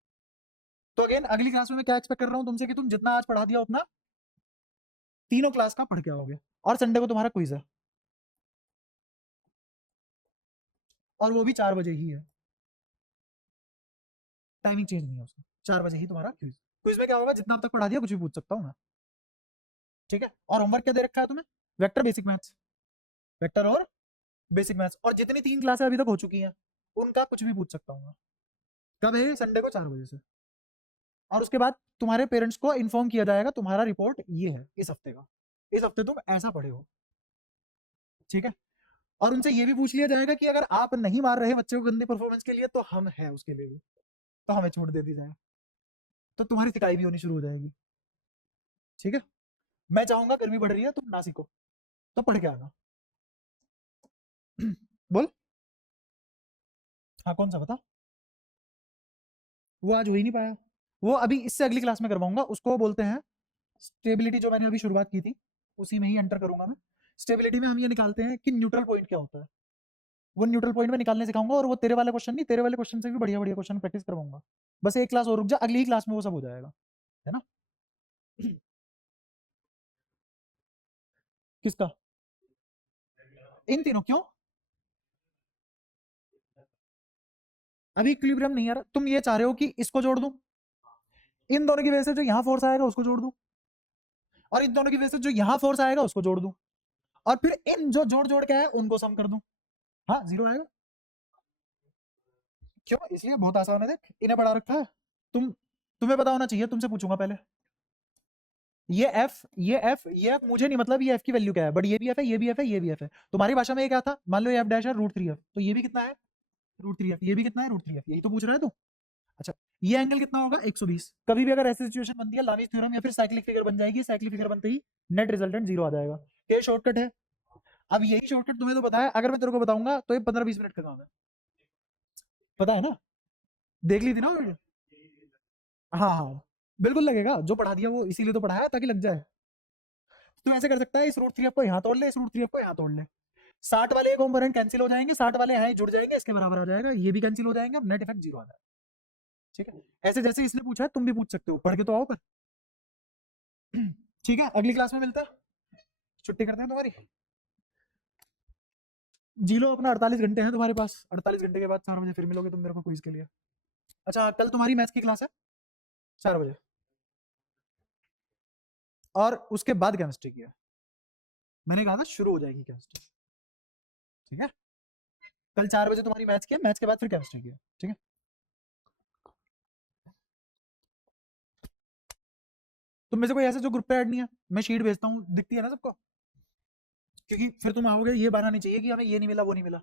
तो अगेन अगली क्लास में मैं क्या एक्सपेक्ट कर रहा हूं तुमसे, कि तुम जितना आज पढ़ा दिया उतना तीनों क्लास का पढ़ के आओगे, और संडे को तुम्हारा क्विज है, और वो भी 4 बजे ही है, टाइमिंग चेंज नहीं है उसका, 4 बजे ही तुम्हारा क्विज। क्विज में क्या होगा? जितना अब तक पढ़ा दिया कुछ भी पूछ सकता हूँ मैं, ठीक है। और होमवर्क क्या दे रखा है तुम्हें? वेक्टर, बेसिक मैथ्स, वेक्टर और बेसिक मैथ्स, और जितनी 3 क्लासें अभी तक हो चुकी हैं उनका कुछ भी पूछ सकता हूँ मैं। कब है? संडे को 4 बजे से। और उसके बाद तुम्हारे पेरेंट्स को इन्फॉर्म किया जाएगा तुम्हारा रिपोर्ट ये है इस हफ्ते का, इस हफ्ते तुम ऐसा पढ़े हो, ठीक है। और उनसे ये भी पूछ लिया जाएगा कि अगर आप नहीं मार रहे बच्चे को गंदी परफॉर्मेंस के लिए तो हम हैं उसके लिए भी, तो हमें छूट दे दी जाए। तो तुम्हारी सिकाई भी होनी शुरू हो जाएगी। ठीक है, मैं चाहूंगा गर्मी बढ़ रही है तुम ना सीखो, तो पढ़ के आना। बोल। हाँ कौन सा बता। वो आज हो ही नहीं पाया, वो अभी इससे अगली क्लास में करवाऊंगा, उसको बोलते हैं स्टेबिलिटी, जो मैंने अभी शुरुआत की थी उसी में ही एंटर करूंगा मैं। स्टेबिलिटी में हम ये निकालते हैं कि न्यूट्रल पॉइंट क्या होता है, वो न्यूट्रल पॉइंट में निकालने सिखाऊंगा, और वो तेरे वाले क्वेश्चन नहीं, तेरे वाले क्वेश्चन से भी बढ़िया बढ़िया क्वेश्चन प्रैक्टिस करवाऊंगा। बस एक क्लास और रुक जा, अगली ही क्लास में वो सब हो जाएगा, है ना। किसका? इन तीनों क्यों? अभी इक्विलिब्रियम नहीं आ रहा, तुम ये चाह रहे हो कि इसको जोड़ दूं, इन दोनों की वजह से जो यहाँ फोर्स आएगा उसको जोड़ दूं, और इन दोनों की वजह से जो यहाँ फोर्स आएगा उसको जोड़ दूं, और फिर इन जो जोड़ जोड़ के आए उनको सम कर दूं। हाँ जीरो आएगा। क्यों? इसलिए बहुत आसान है, देख इन्हें बढ़ा रखा है। तुम्हें पता होना चाहिए, तुमसे पूछूंगा पहले। ये एफ, ये एफ मुझे नहीं मतलब ये एफ की वैल्यू क्या है, बट ये भी एफ है, ये भी एफ है, ये भी एफ है। तुम्हारी भाषा में ये क्या था, मान लो ये एफ डैश है √3f, तो ये भी कितना है √3f, ये भी कितना है √3f, यही तो पूछ रहा है तू। अच्छा, ये एंगल कितना होगा 120। कभी भी अगर ऐसी सिचुएशन बनती है, लामीज थ्योरम या फिर साइक्लिक फिगर बन जाएगी, साइक्लिक फिगर बनते ही नेट रिजल्टेंट जीरो आ जाएगा। ये शॉर्टकट है। अब यही शॉर्टकट तुम्हें तो पता है, अगर मैं तेरे को बताऊंगा तो ये 15-20 मिनट का काम है, पता है ना, देख ली थी ना वीडियो। हाँ हाँ, बिल्कुल लगेगा, जो पढ़ा दिया वो इसीलिए तो पढ़ाया ताकि लग जाए। तो ऐसे कर सकता है, इस √3f को यहाँ तोड़ ले, इस √3f को यहाँ तोड़ ले, 60 वाले कंपोनेंट कैंसिल हो जाएंगे, 60 वाले यहाँ जुड़ जाएंगे, इसके बराबर आ जाएगा, ये भी कैंसिल हो जाएंगे, और नेट इफेक्ट जीरो आ जाएगा। ठीक है, ऐसे जैसे इसने पूछा है तुम भी पूछ सकते हो, पढ़ के तो आओ पर। ठीक है, अगली क्लास में मिलता है, छुट्टी करते हैं तुम्हारी। जी लो अपना, 48 घंटे हैं तुम्हारे पास, 48 घंटे के बाद 4 बजे फिर मिलोगे तुम मेरे को क्विज के लिए। अच्छा, कल तुम्हारी मैथ्स की क्लास है 4 बजे, और उसके बाद केमिस्ट्री की है, मैंने कहा था शुरू हो जाएगी केमिस्ट्री। ठीक है, कल 4 बजे तुम्हारी मैथ्स की है, मैथ्स के बाद फिर केमिस्ट्री की है। ठीक है, तुम में से कोई ऐसा जो ग्रुप पे ऐड नहीं है, मैं शीट भेजता हूँ, दिखती है ना सबको, क्योंकि फिर तुम आओगे ये बहाना नहीं चाहिए कि हमें ये नहीं मिला वो नहीं मिला।